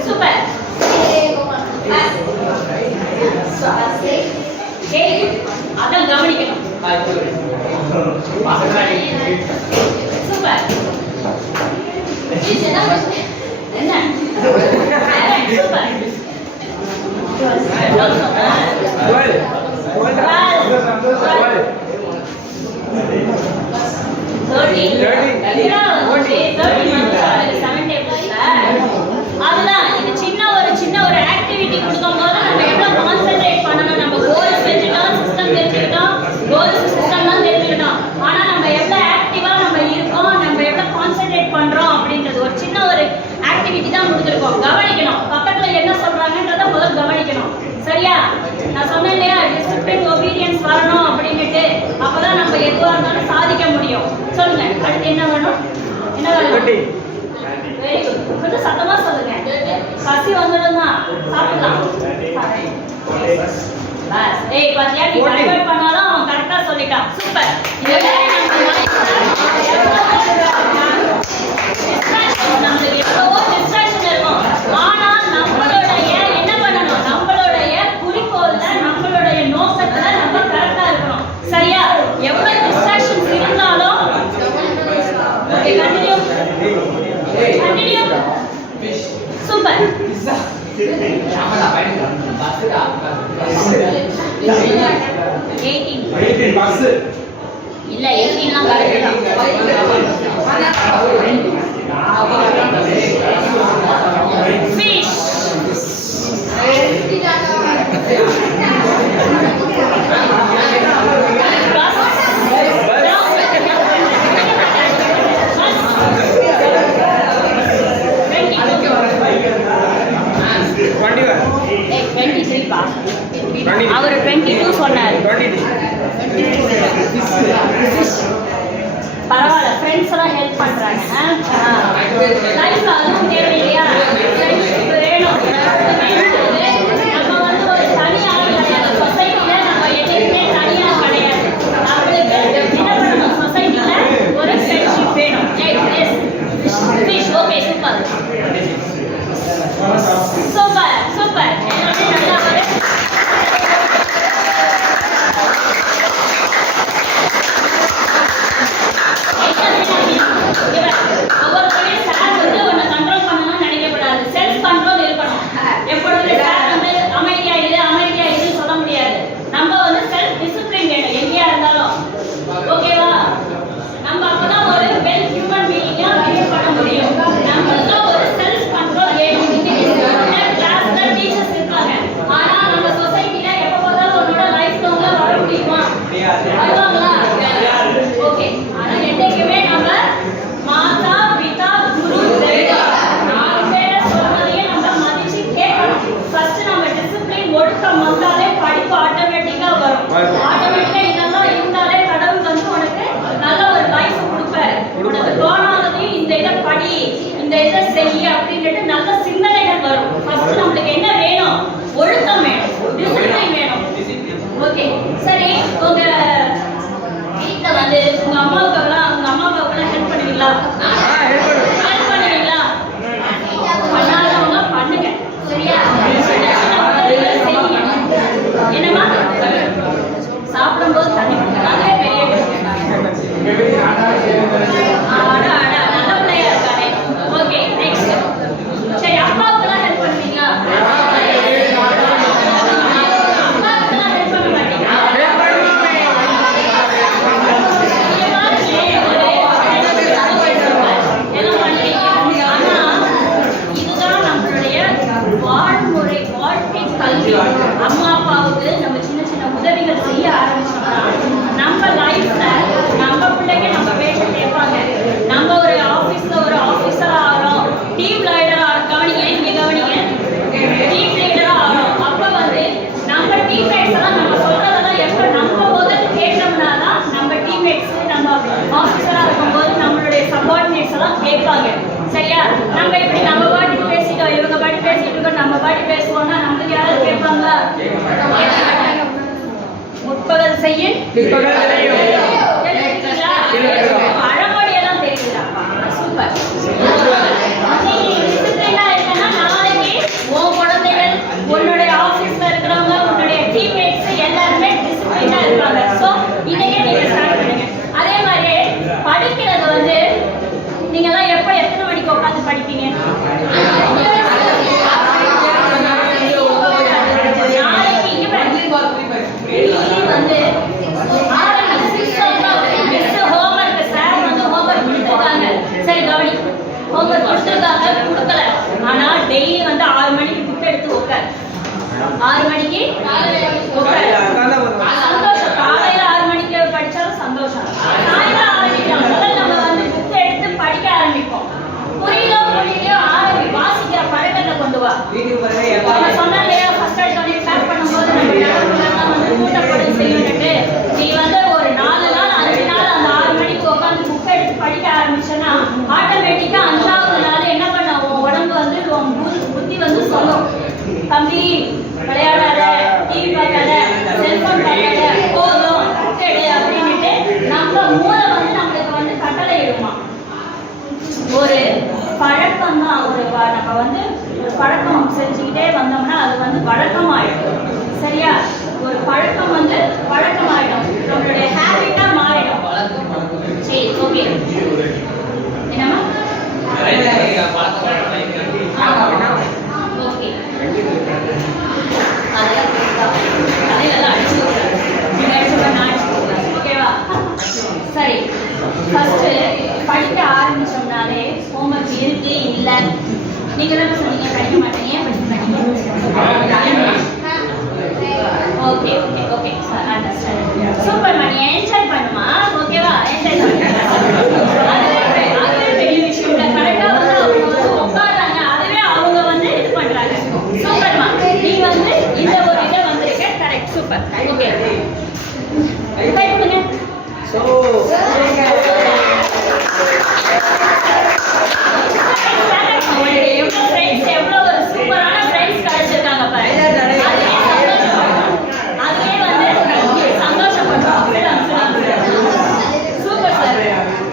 Super. அதான் கவனிக்கணும். சூப்பர். என்ன சூப்பர். அதுதான் இது சின்ன ஒரு ஆக்டிவிட்டி கொடுக்கும் போது நம்ம எவ்வளவு கான்சென்ட்ரேட் பண்ணணும். நம்ம கோல் தெரிஞ்சுக்கலாம், சிஸ்டம் தெரிஞ்சுக்கிட்டோம், கோல் சிஸ்டம்லாம் தெரிஞ்சுக்கிட்டோம். ஆனா நம்ம எவ்வளவு ஆக்டிவா நம்ம இருக்கோம், நம்ம எவ்வளவு கான்சென்ட்ரேட் பண்றோம் அப்படின்றது ஒரு சின்ன ஒரு ஆக்டிவிட்டி தான் கொடுத்துருக்கோம். கவனிக்கணும், பக்கத்துல என்ன சொல்றாங்கன்றத முதல்ல கவனிக்கணும். சரியா? நான் சொன்னேன் இல்லையா, டிசிப்ளின் ஒபீடியன்ஸ் வரணும் அப்படின்னுட்டு. அப்பதான் நம்ம எதுவா இருந்தாலும் சாதிக்க முடியும். சொல்லுங்க, அடுத்து என்ன வேணும்? என்ன வேணும்? Very good. கொஞ்சம் சத்தமா சொல்லுங்க. பசி வந்துடும்னா சாப்பிடலாம். பஸ். ஏய் பாத்தியா, நீ டைவர்ட் பண்ணாலும் அவன் கரெக்டா சொல்லிட்டான். சூப்பர். இதெல்லாம் நம்மளுக்கு எவ்வளவோ டிஸ்ட்ராக்ஷன் இருக்கும். ஆனா நம்மளுடைய என்ன பண்ணணும், நம்மளுடைய குறிக்கோள்ல நம்மளுடைய நோக்கத்துல நம்ம கரெக்டா இருக்கணும். சரியா? எவ்வளவு டிஸ்ட்ராக்ஷன்ஸ் இருந்தாலும் okay continue. Continue. Super. 18 bus. இல்ல 18 லாம் கரெக்ட் தான். Fish. அவர் 22 சொன்னார். பரவாயில்ல, ஃப்ரெண்ட்ஸ் எல்லாம் ஹெல்ப் பண்றாங்க. லைஃப்ல அதுவும் தேவை இல்லையா? வேணும். நம்ம வந்து ஒரு தனி ஆள் கிடையாது. சொசைட்டில நம்ம எதுவுமே தனியா கிடையாது. நம்மளுக்கு என்ன பண்ணணும், சொசைட்டில ஒரு ஃப்ரெண்ட்ஷிப் வேணும். Fish. Okay super super super. நல்லா வரும். ஒவ்வொருத்தரையும் சார் வந்து உன்னை கண்ட்ரோல் பண்ணணும்னு நினைக்கக்கூடாது. செல்ஃப் கண்ட்ரோல் இருக்கணும். அம்மா அப்பாவுக்கு நம்ம சின்ன சின்ன உதவிகள் செய்ய ஆரம்பிச்சோம்னா நம்ம லைஃப்ல நம்ம பிள்ளைங்க நம்ம பேச்ச கேட்பாங்க. நம்ம ஒரு ஆபீஸ்ல ஒரு ஆபீசரா ஆகிறோம், டீம் லீடரா கவனிங்க, இங்க கவனிங்க, டீம் லீடரா ஆகிறோம். அப்ப வந்து நம்ம டீம்மேட்ஸ் எல்லாம் நம்ம சொல்றதெல்லாம் எப்ப நம்ம முதல் கேட்டோம்னா தான் நம்ம டீம்மேட்ஸ் நம்ம ஆபீசரா இருக்கும்போது நம்மளுடைய சபார்டினேட்ஸ் எல்லாம் கேட்பாங்க. சரியா? நம்ம இப்படி நம்ம பாட்டுக்கு பேசிட்டோம், இவங்க பாட்டு பேசிட்டு இருக்கோம், நம்ம பாட்டு பேசுவோம்னா நம்மளுக்கு யாராவது கேட்பாங்க? முற்பகல் செய்ய அழமொழியெல்லாம் தெரியுதா? சூப்பர். நாளைக்கு உன் குழந்தைகள், உன்னுடைய ஆபீஸ்ல இருக்கிறவங்க, உன்னுடைய டீம்மேட்ஸ் எல்லாருமே டிசிப்ளினா இருப்பாங்க. ஸோ இதையே நீங்க ஸ்டார்ட் பண்ணுங்க. அதே மாதிரி படிக்கிறது வந்து நீங்க எல்லாம் எப்ப எத்தனை மணிக்கு உட்காந்து படிப்பீங்க? நாளைக்கு இங்க வந்து ஹோம்ஒர்க் சார் வந்து ஹோம்ஒர்க் கொடுத்துருக்காங்க. சரி கவனி, ஹோம்ஒர்க் கொடுத்துருக்காங்க, கொடுக்கல. ஆனா டெய்லி வந்து 6 மணிக்கு புக் எடுத்து உட்கார். 6 மணிக்கு சந்தோஷம். காலையில 6 மணிக்கு படிச்சாலும் சந்தோஷம். சாயங்காலம் ஆரம்பிக்கலாம். முதல்ல நம்ம வந்து புக் எடுத்து படிக்க ஆரம்பிப்போம். புரியலையோ வாசிக்கிற பழக்கத்தை கொண்டு வா. சொன்னா இல்லையா, ஃபர்ஸ்ட் எடுத்து ஸ்டார்ட் பண்ணும்போது நம்ம வந்து கூட்டப்படும் செய்யணுட்டு நீ வந்து ஒரு 4 நாள் 5 நாள் அந்த 6 மணிக்கு உட்காந்து புக் எடுத்து படிக்க ஆரம்பிச்சேன்னா ஆட்டோமேட்டிக்கா 5வது நாள் என்ன பண்ண உன் உடம்பு வந்து உன் புத்தி வந்து சொல்லும், தம்பி விளையாடாத, டிவி பார்க்காத, செல்போன் பார்க்காத, போதும் அப்படின்னுட்டு நம்ம மூளை வந்து நம்மளுக்கு வந்து கட்டளை இடுமா. ஒரு பழக்கம் தான். நம்ம வந்து ஒரு பழக்கம் செஞ்சுக்கிட்டே வந்தோம்னா அது வந்து வழக்கமாயிடும். சரியா? ஒரு பழக்கம் வந்து வழக்கமாயிடும், நம்மளுடைய ஹேபிட்டா மாறிடும். சரி, ஓகே. என்னம்மா? ஓகே. அதெல்லாம் அடிச்சு ஓகேவா? சரி, ஃபர்ஸ்ட் படிக்க ஆரம்பிச்சோம்னாலே ஹோம்ஒர்க் இருக்கு இல்ல நீங்க தான் சொன்னீங்க படிக்க மாட்டேன், ஏன் படிக்க மாட்டீங்க? Okay okay okay sir, understand. Super Mani, enjoy பண்ணுமா? ஓகேவா? என்ஜாய் பண்ணுங்க. அதுவே பெரிய விஷயம் இல்லை. கரெக்டா வந்து அவங்க வந்து உட்காடுறாங்க, அதுவே அவங்க வந்து இது பண்றாங்க. சூப்பர்மா, நீங்க வந்து இந்த ஒரு இதை வந்திருக்க. Correct, super. ஓகே, ட்ரை பண்ணுங்க. எவ்வளவு ஒரு சூப்பரான ஃப்ரெண்ட்ஸ் கிடைச்சிருக்காங்க பாரு. அதுவே வந்து சந்தோஷப்படுறோம். சூப்பர் சார்,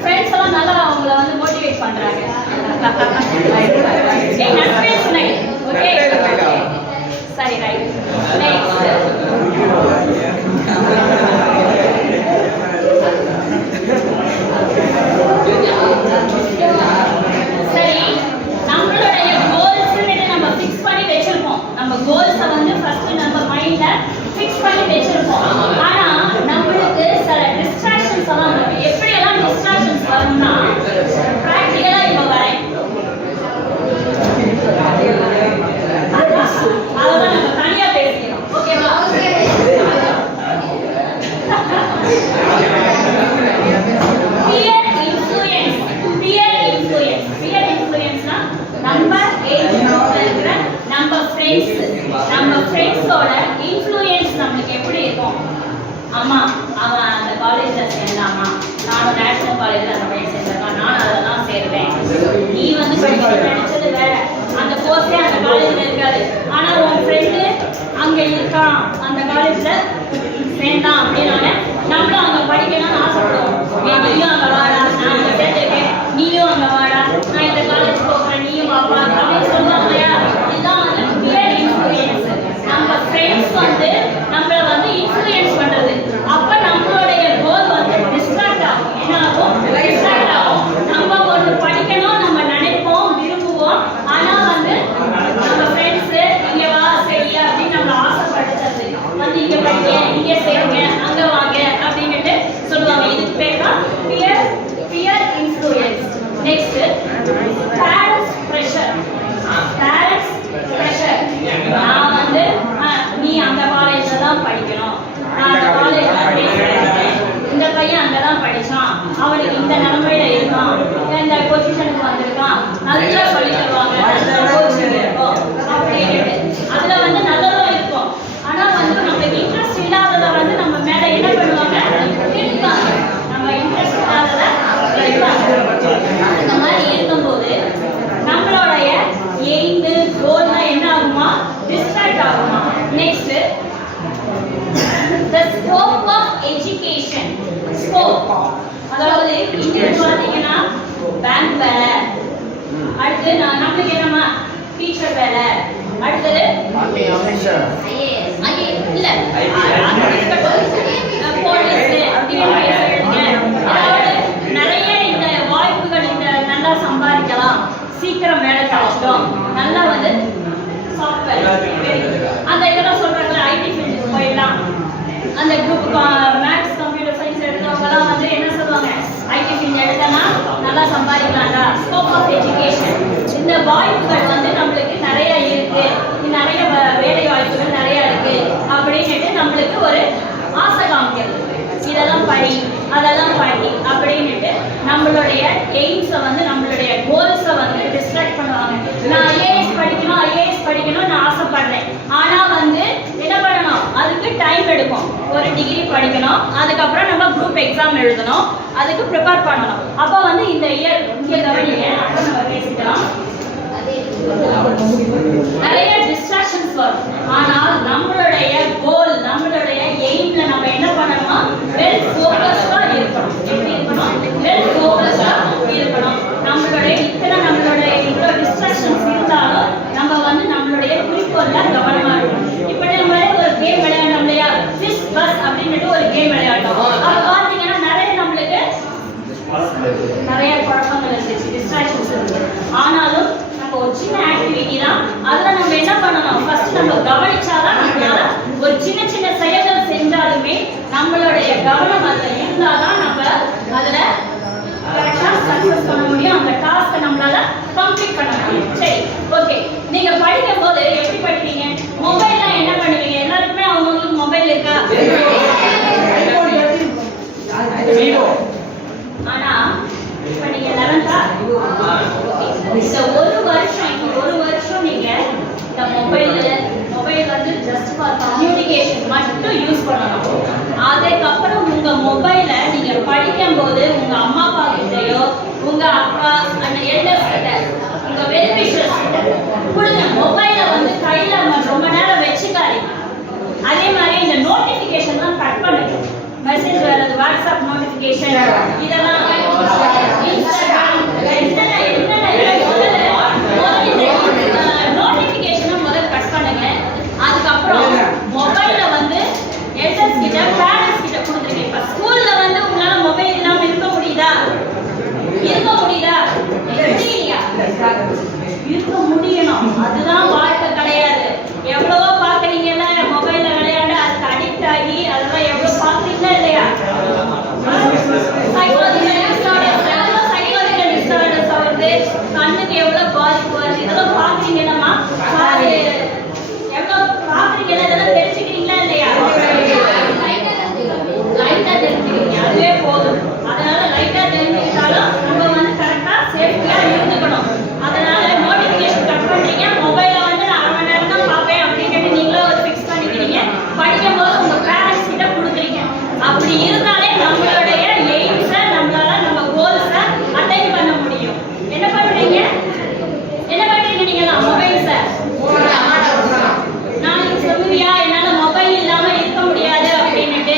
ஃப்ரெண்ட்ஸ் எல்லாம் நல்லா அவங்கள வந்து மோட்டிவேட் பண்றாங்க. ஓகே, சரி, ரைட். சரி, நம்மளுடைய கோல்ஸ் நம்ம ஃபிக்ஸ் பண்ணி வச்சிருப்போம். நம்ம கோல்ஸை வந்து ஃபர்ஸ்ட் நம்ம மைண்ட்ல ஃபிக்ஸ் பண்ணி வச்சிருப்போம். ஆனா நம்மளுக்கு சில டிஸ்ட்ராக்ஷன்ஸ் எல்லாம் வரும். எப்படி எல்லாம் டிஸ்ட்ராக்ஷன்ஸ் வரும்னா பிராக்டிகலா இப்ப வரேன். அதெல்லாம் நம்ம தனியா பேசிக்கிறோம். ஓகேவா? நம்ம ஃப்ரெண்ட்ஸோட இன்ஃப்ளூயன்ஸ் நம்மளுக்கு எப்படி இருக்கும்? ஆமா, அவன் அந்த காலேஜ்ல சேர்ந்தாமா, நானும் நேஷனல் காலேஜ்ல அந்த பையன் சேர்ந்திருக்கான், நான் அதெல்லாம் சேருவேன். நீ வந்து படிக்க நினைச்சது வேற, அந்த கோர்ஸே அந்த காலேஜ்ல இருக்காது. ஆனா உன் ஃப்ரெண்டு அங்க இருக்கான், அந்த காலேஜ்ல சேர்ந்தான் அப்படின்னால நம்மளும் அங்க படிக்கணும்னு ஆசைப்படுவோம். நீயும் அங்க வாடா, நான் அங்க சேர்ந்திருக்கேன், நீயும் அங்க வாடா, நான் இந்த காலேஜ் போகிறேன், நீயும் வாப்பா அப்படின்னு சொல்லுவாங்க இல்லையா? இதுதான் வந்து பியர் இன்ஃப்ளூயன்ஸ். நம்ம ஃப்ரெண்ட்ஸ் வந்து நம்மள வந்து இன்ஃப்ளூயன்ஸ் பண்றது. அப்ப நம்மளுடைய கோல் வந்து டிஸ்ட்ராக்ட் ஆகும். என்ன ஆகும்? டிஸ்ட்ராக்ட் ஆகும். நம்ம ஒன்று படிக்கணும் நம்ம நினைப்போம், விரும்புவோம். ஆனா வந்து நம்ம ஃப்ரெண்ட்ஸ் இங்க வா சரியா அப்படின்னு நம்மள ஆசைப்படுறது வந்து இங்க படிக்க, இங்க சேருங்க, அங்க வாங்க அப்படின்னுட்டு சொல்லுவாங்க. இதுக்கு பேர் தான் peer influence. Next parents pressure. Parents pressure. நான் வந்து நீ அந்த அவனுக்கு இந்த நிலைமையில இருக்கான், இந்த பொசிஷனுக்கு வந்திருக்கான், நல்லா சொல்லி தருவாங்க, நல்லா கோச்சிங் இருக்கும் அப்படின்ட்டு. அதுல வந்து நல்லதும் இருக்கும். ஆனா வந்து நமக்கு இன்ட்ரெஸ்ட் இல்லாததை வந்து நம்ம மேல என்ன பண்ணுவாங்க, திணிப்பாங்க. நம்ம இன்ட்ரெஸ்ட் இல்லாததை திணிப்பாங்க. அந்த மாதிரி இருக்கும்போது நம்மளுடைய எய்ம் கோல்லாம் என்ன ஆகுமா, டிஸ்ட்ராக்ட் ஆகுமா. Next the scope of education. scope அதாவது இங்க பாத்தீங்கன்னா பேங்க் வேலை, அடுத்து நம்மளுக்கு என்னமா டீச்சர் வேலை, அடுத்தது இல்ல நிறைய இந்த வாய்ப்புகள், இந்த நல்லா சம்பாதிக்கலாம், சீக்கிரம் வேலை கிடைச்சிடும், நல்லா வந்து சாஃப்ட்வேர் அந்த இதெல்லாம் சொல்றாங்க, ஐடி ஃபீல்டுக்கு போயிடலாம். அந்த குரூப் மேத்ஸ் கம்ப்யூட்டர் சயின்ஸ் எடுத்தவங்கலாம் வந்து என்ன சொல்லுவாங்க, ஐடி ஃபீல்டு எடுத்தனா நல்லா சம்பாதிக்கலாம்டா. ஸ்கோப் ஆஃப் எஜுகேஷன், இந்த வாய்ப்புகள் வந்து நம்மளுக்கு நிறைய இருக்கு, நிறைய வேலை வாய்ப்புகள் நிறைய இருக்கு அப்படின்னுட்டு நம்மளுக்கு ஒரு ஆசை காமிக்கிறது. இதெல்லாம் படி, அதெல்லாம் படி அப்படின்னுட்டு நம்மளுடைய எய்ம்ஸை வந்து, நம்மளுடைய கோல்ஸை வந்து டிஸ்ட்ராக்ட் பண்ணுவாங்க. நான் ஐஏஎஸ் படிக்கணும் நான் ஆசைப்படுறேன், ஆனா வந்து என்ன பண்ணணும், அதுக்கு டைம் எடுக்கும். ஒரு டிகிரி படிக்கணும், அதுக்கப்புறம் நம்ம குரூப் எக்ஸாம் எழுதணும், அதுக்கு ப்ரிப்பேர் பண்ணணும். அப்போ வந்து இந்த இயர் இங்கே கவனிங்க, அப்போ நம்ம பேசிக்கலாம். நிறைய டிஸ்ட்ராக்ஷன்ஸ் வரும். ஆனால் நம்மளுடைய கோல், நம்மளுடைய எய்ம்ல நம்ம என்ன பண்ணணுமா, வெல் ஃபோக்கஸ்டா இருக்கணும். எப்படி இருக்கணும், வெல் ஃபோக்கஸ்டா இருக்கணும். நம்மளுடைய இவ்வளோ டிஸ்ட்ராக்ஷன்ஸ் இருந்தாலும் நம்ம வந்து நம்மளுடைய குறிக்கோள்ல கவனமா இருக்கணும். இப்ப நம்ம ஒரு கேம் விளையாடணும் இல்லையா, ஃபிஷ் பஸ் அப்படின்னுட்டு ஒரு கேம் விளையாடணும். அது பார்த்தீங்கன்னா நம்மளுக்கு நிறைய குழப்பங்கள் இருந்துச்சு, டிஸ்ட்ராக்ஷன்ஸ் இருந்துச்சு. ஆனாலும் நம்ம ஒரு சின்ன ஆக்டிவிட்டி தான், அதுல நம்ம என்ன பண்ணணும், ஃபர்ஸ்ட் நம்ம கவனிச்சாதான் நம்மளால ஒரு சின்ன சின்ன செயல்கள் செஞ்சாலுமே நம்மளுடைய கவனம் அதுல இருந்தாதான் நம்ம அதுல கரெக்டா சக்சஸ் பண்ண முடியும், அந்த டாஸ்கை நம்மளால கம்ப்ளீட் பண்ண முடியும். சரி, ஓகே. நீங்க படிக்கும் போது எப்படி படிப்பீங்க, மொபைல்ல என்ன பண்ணுவீங்க, எல்லாருக்குமே அவங்களுக்கு மொபைல் இருக்கா? ஆனா இப்ப நீங்க 11th இந்த ஒரு வருஷம் நீங்க இந்த மொபைல் வந்து ஜஸ்ட் ஃபார் கம்யூனிகேஷன் மட்டும் யூஸ் பண்ணணும். அதுக்கப்புறம் உங்க மொபைலை நீங்க படிக்கும் போது உங்க அம்மா அப்பா கிட்டயோ, உங்க அப்பா அந்த எல்டர்ஸ் கிட்ட, உங்க வெல்விஷர்ஸ் கிட்ட கொடுங்க. மொபைலை வந்து கையில ரொம்ப நேரம் வச்சுக்காதீங்க. அதே மாதிரி இந்த நோட்டிபிகேஷன்லாம் கட் பண்ணுங்க. மெசேஜ் வரது, வாட்ஸ்அப் நோட்டிபிகேஷன், இதெல்லாம் இன்ஸ்டாகிராம், நோட்டிபிகேஷனை முதல்ல கட் பண்ணுங்க. அதுக்கப்புறம் மொபைல்ல வந்து எல்டர்ஸ் கிட்ட, பேரண்ட்ஸ் கிட்ட கொடுத்துருங்க. இப்ப ஸ்கூல்ல வந்து உங்களால மொபைல் இல்லாம இருக்க முடியுதா? இருக்க முடியணும். அதுதான் வாழ்க்கை கிடையாது. எவ்வளவோ பாக்குறீங்கல்ல மொபைல்ல விளையாண்டு, அதுக்கு அடிக்ட் ஆகி அதெல்லாம் எவ்வளவு பாக்குறீங்களா இல்லையா? சைக்காலஜிக்கல் டிஸார்டர்ஸ் வருது, கண்ணுக்கு எவ்வளவு பாதிப்பு வருது, இதெல்லாம் பாக்குறீங்களாமா? எவ்வளவு பாக்குறீங்கன்னா இதெல்லாம் தெரிஞ்சுக்கிறீங்களா இல்லையா? லைட்டா தெரிஞ்சுக்கிறீங்க, அதுவே போதும். அதனால லைட்டா தெரிஞ்சுக்கிட்டாலும் நம்ம வந்து கரெக்டா சேஃப்டியா இருந்துக்கணும். அதனால நோட்டிபிகேஷன் கட் பண்றீங்க, மொபைல வந்து நான் 1/2 மணி நேரம் தான் பார்ப்பேன் அப்படின்னு நீங்களும் ஒரு ஃபிக்ஸ் பண்ணிக்கிறீங்க. படிக்கும் போது உங்க பேரண்ட்ஸ் கிட்ட கொடுக்குறீங்க. அப்படி இருந்தாலே நம்மளுடைய எய்ம்ஸை நம்மளால நம்ம கோல்ஸை அட்டைன் பண்ண முடியும். என்ன பண்றீங்க நீங்களாம் மொபைல்ஸை நாளைக்கு சொல்லுவியா என்னால மொபைல் இல்லாம இருக்க முடியாது அப்படின்னுட்டு?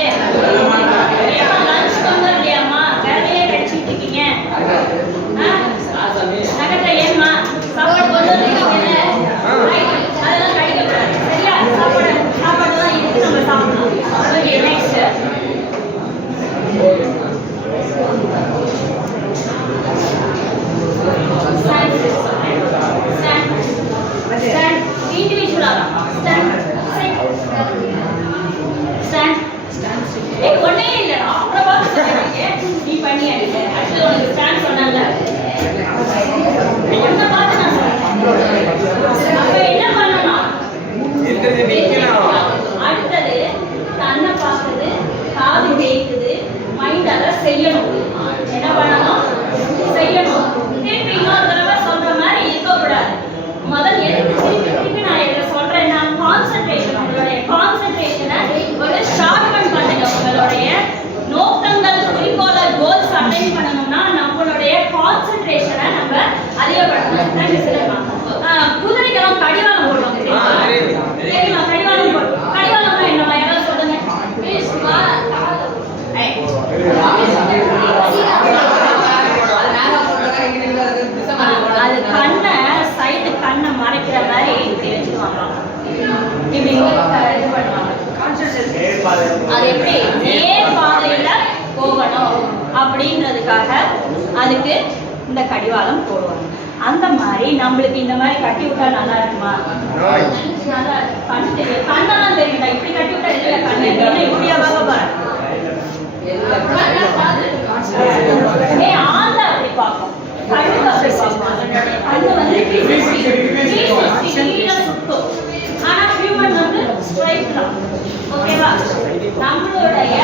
லஞ்ச் கொண்டு வரலையாம்மா, வேலையே கிடைச்சிட்டு இருக்கீங்க, நகத்தை ஏம்மா சாப்பாடு கொண்டு வந்துருக்கீங்கல்ல, அதெல்லாம் கிடைக்கக்கூடாது. சரியா? சாப்பாடு தான் இருக்கு, நம்ம சாப்பிடணும். ஓகே, நெக்ஸ்ட் ஒன்னே இல்லடா, அப்புறம் பார்த்து சொல்றீங்க நீ பண்ணி அடிக்க. ஆக்சுவலி உனக்கு ஸ்டாண்ட் சொன்னல, ஒன்ன பார்த்து நான் சொல்றேன். அப்ப என்ன பண்ணணும், அடுத்தது கண்ணை பார்க்குது, காது கேட்குது, மைண்ட் அதை செய்யணும். என்ன அதுக்கு இந்த கடிவாளம் போடுவாங்க. அந்த மாதிரி நம்மளுக்கு இந்த மாதிரி கட்டி விட்டா நல்லா இருக்குமா? நல்லா கண்ணு தெரியும், கண்ணெல்லாம் தெரியும்டா. இப்படி கட்டி விட்டா இல்ல கண்ணு இப்படியா பாப்பா ஆந்த அப்படி பார்ப்போம், கண்ணுக்கு அப்படி பார்ப்போம். கண்ணு வந்து சுத்தம், ஆனா ஹியூமன் வந்து ஸ்ட்ரைட் தான். ஓகேவா? நம்மளுடைய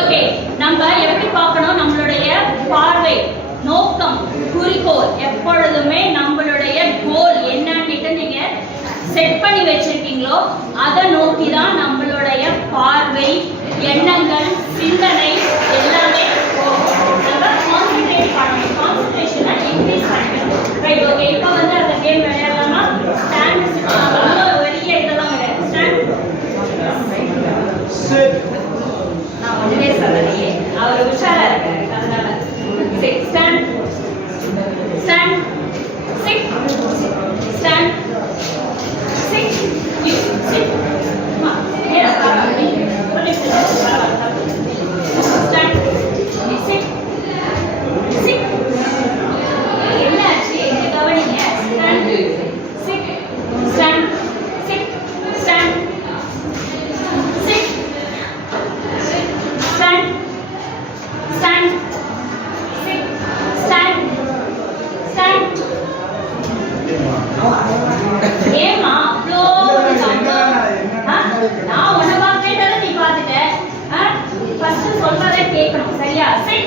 ஓகே, நம்ம எப்படி பார்க்கணும்? நம்மளுடைய பார்வை, நோக்கம், குறிக்கோள் எப்பொழுதுமே நம்மளுடைய கோல் என்னன்னு நீங்க செட் பண்ணி வச்சிருக்கீங்களோ அதை நோக்கி தான் நம்மளுடைய பார்வை, எண்ணங்கள், சிந்தனை எல்லாமே நம்ம கான்சென்ட்ரேட் பண்ணணும். கான்சென்ட்ரேஷனை இன்க்ரீஸ் பண்ணணும். Right, okay. இப்போ வந்து அந்த கேம் விளையாடலாமா? ஸ்டாண்ட் வெளியே இதெல்லாம் கிடையாது. ஸ்டாண்ட் நான் ஒன்றுமே சொல்லலையே, அவர் உஷாரா இருக்காரு அதனால. Stand stand sit stand chit you sit மா நேரா பாருங்க ஸ்டாண்ட் சிட் சிட் என்னாச்சு எங்க கவனிங்க. Stand sit stand sit stand chit stand stand sit stand stand ஏமா அவ்ளோ நான் உன்னை பார்க்கறத நீ பார்த்துட்ட. ஃபர்ஸ்ட் சொல்றதை கேட்கணும், சரியா? sit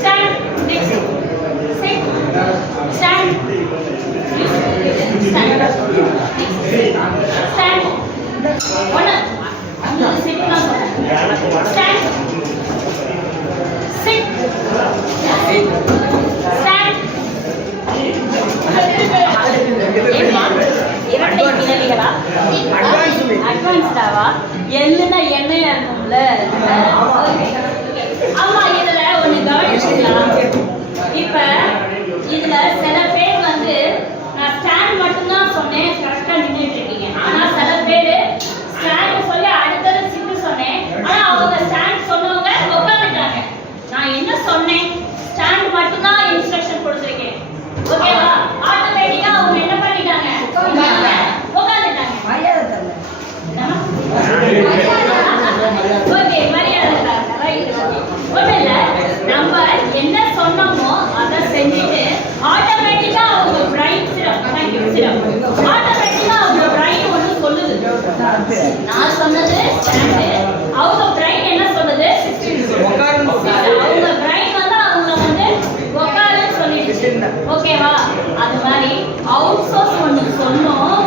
stand next sit stand stand ஒன்னு அந்த sit நான் சொல்றேன். stand sit stand இரட்டை கிணவிகளா? அட்வான்ஸ்டாவா? எல்லுனா எண்ணெயா இருக்கும்ல. ஆமா, இதுல ஒண்ணு கவனிச்சுக்கலாம். இப்ப இதுல சில பேர் வந்து நான் ஸ்டாண்ட் மட்டும்தான் சொன்னேன், கரெக்டா நின்றுட்டு இருக்கீங்க. ஆனா சில பேரு ஸ்டாண்ட் சொல்லி அடுத்தது சிட்டு சொன்னேன், ஆனா அவங்க ஸ்டாண்ட் சொன்னவங்க உட்காந்துட்டாங்க. நான் என்ன சொன்னேன்? ஸ்டாண்ட் மட்டும் தான் இன்ஸ்ட்ரக்ஷன் கொடுத்திருக்கேன். ஓகேவா? ஆட்டோமேட்டிக்கா அவங்க என்ன பண்ணிட்டாங்க? உட்காந்துட்டாங்க. மரியாதை தரல. ஓகே, மரியாதை தரல. ரைட். ஒண்ணு இல்ல, நம்ம என்ன சொன்னோமோ அதை செஞ்சுட்டு ஆட்டோமேட்டிக்கா அவங்க பிரைன் ஆட்டோமேட்டிக்கா அவங்க பிரைன் ஒண்ணு சொல்லுது. நான் சொன்னது ஸ்டாண்ட், அவங்க பிரைன் என்ன சொல்லுது? அவங்க பிரைன் வந்து அவங்க வந்து உட்காருன்னு சொல்லிடுச்சு. ஓகேவா? அது மாதிரி அவுட் சோர்ஸ் ஒண்ணு சொன்னோம்.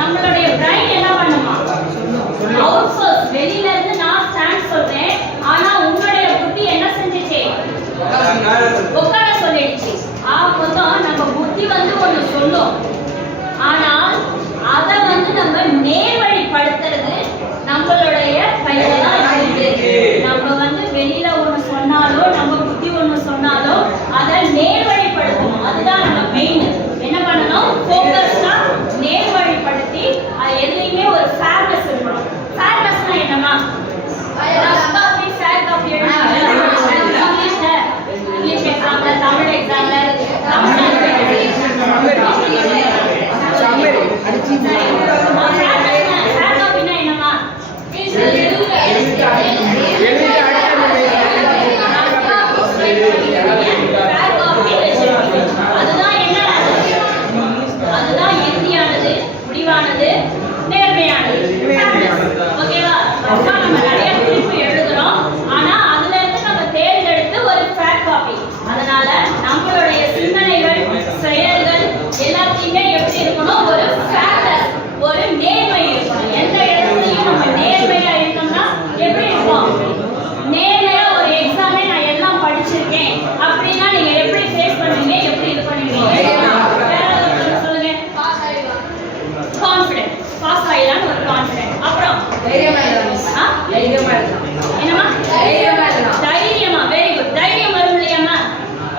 நம்மளுடைய பிரைன் என்ன பண்ணுமா? அவுட் சோர்ஸ் வெளியில இருந்து நான் ஸ்டாண்ட் சொல்றேன், ஆனா உங்களுடைய புத்தி என்ன செஞ்சுச்சு? உட்கார சொல்லிடுச்சு. அப்பதான் நம்ம புத்தி வந்து ஒண்ணு சொல்லும், ஆனால் அதை வந்து நம்ம நேர்வழிப்படுத்துறது நம்மளுடைய கையில தான் இருக்கு. நம்ம வந்து வெளியில ஒண்ணு சொன்னாலோ நம்ம புத்தி ஒண்ணு சொன்னாலோ அதை நேர்வழிப்படுத்தணும். அதுதான் நம்ம மெயின். என்ன பண்ணணும்? ஃபோக்கஸ்டா நேர்வழிப்படுத்தி அது எதுலையுமே ஒரு ஃபேர்னஸ் இருக்கணும். ஃபேர்னஸ்னா என்னமா? இங்கிலீஷ் எக்ஸாம்ல, தமிழ் எக்ஸாம்ல, என்னமா? அதுதான் இறுதியானது, முடிவானது, நேர்மையானது. ஓகேவா? நம்ம நிறைய குறிப்பு எழுதுறோம், ஆனா அதுல இருந்து நம்ம தேர்ந்தெடுத்து ஒரு ஃபேக்ட் காப்பி. அதனால நம்மளுடைய சிந்தனைகள், செயல்கள் எல்லாத்தையுமே எப்படி இருக்கணும்? ஒரு ஃபேக்டர், ஒரு நேர்மை இருக்கணும். எந்த இடத்துலயும் நம்ம நேர்மையா இருக்கோம்னா எப்படி இருக்கும்? நேர்மையா ஒரு எக்ஸாமே நான் எல்லாம் படிச்சிருக்கேன் அப்படின்னா நீங்க எப்படி ஃபேஸ் பண்ணுவீங்க? எப்படி இது பண்ணுவீங்க? சொல்லுங்க. கான்ஃபிடென்ட், பாஸ் ஆயிடலாம்னு ஒரு கான்ஃபிடென்ட். அப்புறம் என்னமா? தைரியமா? Very good. தைரியம் வரும் இல்லையாமா?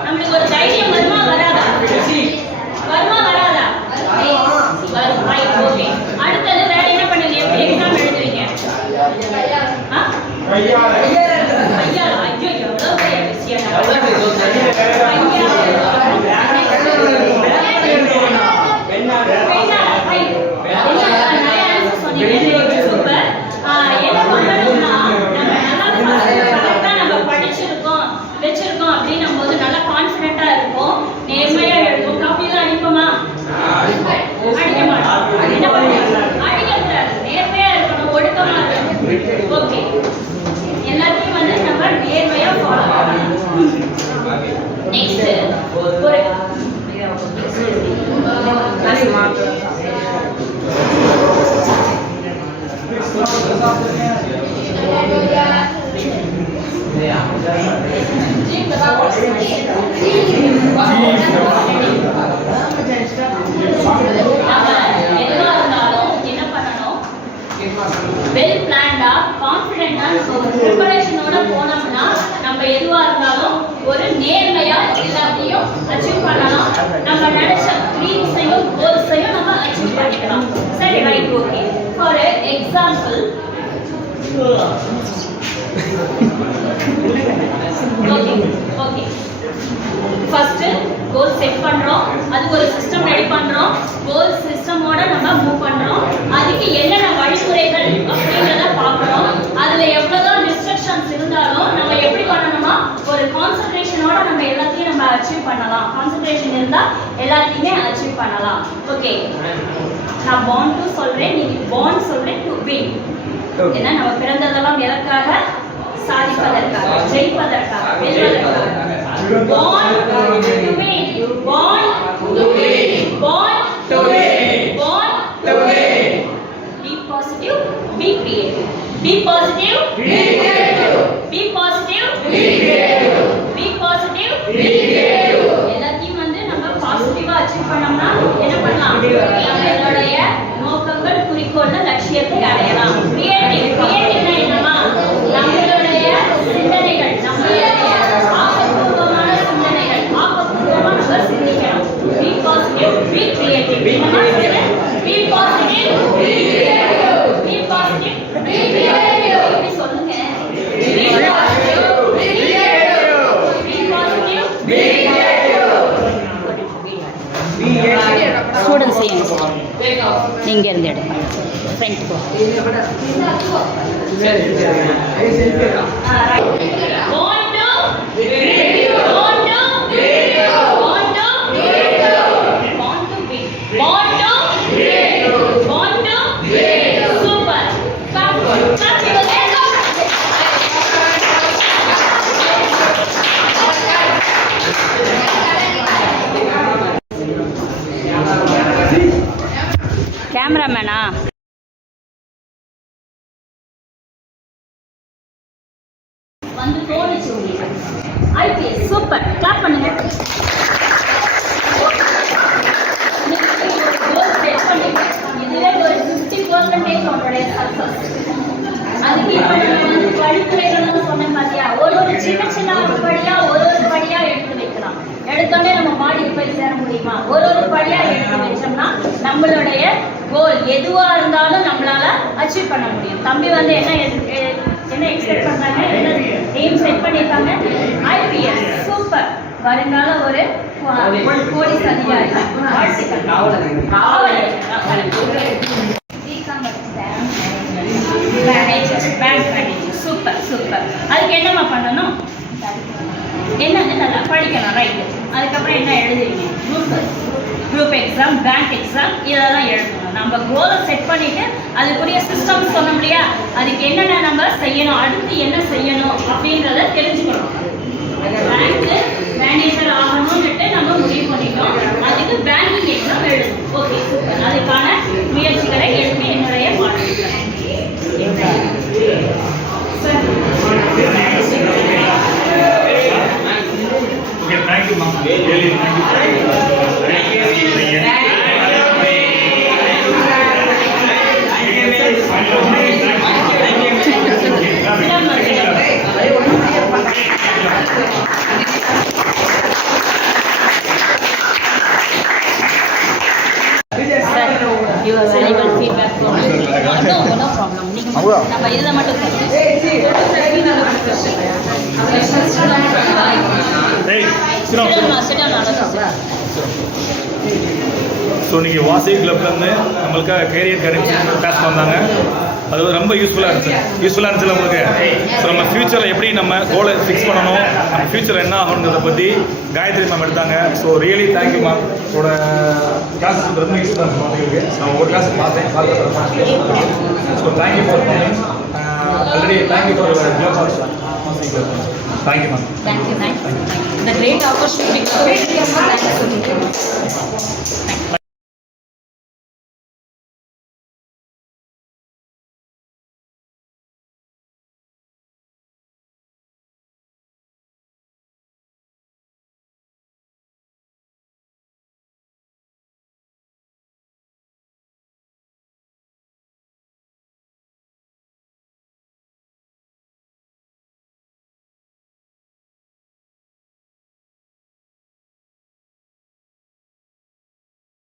நம்மளுக்கு ஒரு தைரியம் வருமா வராதா? வருமா வராதா? எதுவா இருந்தாலும் என்ன பண்ணணும், வெல் பிளான்டா கான்ஃபிடென்ட்டா ஒரு ப்ரிப்பரேஷனோட போனோம்னா நம்ம எதுவா இருந்தாலும் ஒரு நேர்மையா எல்லாத்தையும் அச்சீவ் பண்ணலாம். நம்ம நினைச்ச ட்ரீம்ஸையும் கோல்ஸையும் நம்ம அச்சீவ் பண்ணிக்கலாம். சரி, right, okay. For example, okay first goal set பண்றோம், அதுக்கு ஒரு சிஸ்டம் ரெடி பண்றோம், கோல் சிஸ்டமோட நம்ம மூவ் பண்றோம். அதுக்கு என்னென்ன வழிமுறைகள் அப்படின்றத பார்க்கறோம். அதுல எவ்வளவுதான் டிஸ்ட்ரக்ஷன்ஸ் இருந்தாலும் நம்ம எப்படி பண்ணணும்னா ஒரு கான்சென்ட்ரேஷனோட நம்ம எல்லாத்தையும் நம்ம அச்சீவ் பண்ணலாம். கான்சென்ட்ரேஷன் இருந்தா எல்லாத்தையுமே அச்சீவ் பண்ணலாம். ஓகே, நான் born to சொல்றேன், நீங்க born சொல்றேன் to win. ஏன்னா நம்ம பிறந்ததெல்லாம் எதற்காக? சாதிப்பதற்காக, ஜெயிப்பதற்காக, வெல்வதற்காக. Born to win. Born to win. Born to win. Born to win. Be positive, be creative. Be positive, be creative. Be positive, be creative. Be positive, be creative. எல்லாத்தையும் வந்து நம்ம பாசிட்டிவா achieve பண்ணோம்னா என்ன பண்ணலாம்? நம்மளுடைய நோக்கங்கள், குறிக்கோள், லட்சியத்தை அடையலாம். கிரியேட்டிவ்னா என்னன்னா நம்மளுடைய சிந்தனைகள், நம்மளுடைய ஆக்கப்பூர்வமான சிந்தனைகள், ஆக்கப்பூர்வமா நம்ம சிந்திக்கணும். Be positive, be creative. Be positive, be creative. Be positive, be creative. இப்படி சொல்லுங்க. Be positive, be creative. Be positive, be creative. Students செய்யுங்க. நீங்க இருந்து எடுங்க. ஃப்ரண்ட் போ. கேமராமேனா? வந்து தோணுச்சு உங்களுக்கு. ஐபிஎஸ் சூப்பர், கிளாப் பண்ணுங்க. இதுவே ஒரு 50% உங்களுடைய சக்சஸ். அதுக்கு இப்போ நம்ம வந்து வழிமுறைகள்னு சொன்னேன் பார்த்தியா? ஒரு சின்ன சின்ன படியா ஒரு படியா எடுத்து வைக்கலாம். எடுத்தோடனே நம்ம மாடிக்கு போய் சேர முடியுமா? ஒரு படியா எடுத்து வச்சோம்னா நம்மளுடைய கோல் எதுவா இருந்தாலும் நம்மளால அச்சீவ் பண்ண முடியும். தம்பி வந்து என்ன எக்ஸ்பெக்ட் பண்றாங்க, என்ன எய்ம் செட் பண்ணிருக்காங்க? ஐபிஎஸ் சூப்பர், வருங்கால ஒரு போலீஸ் அதிகாரி. Super super. அதுக்கு என்னமா பண்ணணும்? என்னன்னு நல்லா படிக்கணும். ரைட்டு. அதுக்கப்புறம் என்ன எழுதுவீங்க? குரூப் எக்ஸாம், பேங்க் எக்ஸாம், இதெல்லாம் எழுதணும். நம்ம கோலை செட் பண்ணிட்டு அதுக்குரிய சிஸ்டம் சொன்ன முடியா, அதுக்கு என்னென்ன நம்ம செய்யணும், அடுத்து என்ன செய்யணும் அப்படின்றத தெரிஞ்சுக்கணும். பேங்க் மேனேஜர் ஆகணும்னுட்டு நம்ம முடிவு பண்ணிட்டோம். அதுக்கு பேங்கிங் எக்ஸாம் எழுதணும். Okay super. அதுக்கான முயற்சிகளை எடுத்து என்னுடைய மாணவர்கள். Thank you, Mama. Really, thank you. Your valuable feedback from no problem. நம்ம இதுல மட்டும் ஸோ இன்றைக்கி வாசகி கிளப்லேருந்து நம்மளுக்காக கேரியர் கைடன்ஸ் பேச வந்தாங்க. அது ரொம்ப யூஸ்ஃபுல்லாக இருந்துச்சு உங்களுக்கு. ஸோ நம்ம ஃப்யூச்சரில் எப்படி நம்ம கோலை ஃபிக்ஸ் பண்ணணும், நம்ம ஃப்யூச்சர் என்ன ஆகணுங்கிறத பற்றி காயத்ரி மேம் எடுத்தாங்க. So really thank you ma'am. உங்களோட கிளாஸ் ரொம்ப யூஸ்ஃபுல்லாக இருக்கும் குழந்தைங்களுக்கு. நான் ஒரு கிளாஸ் பார்த்தேன். So thank you for coming. Already thank you for club also. Thank you, ma'am. Thank you. The great opportunity.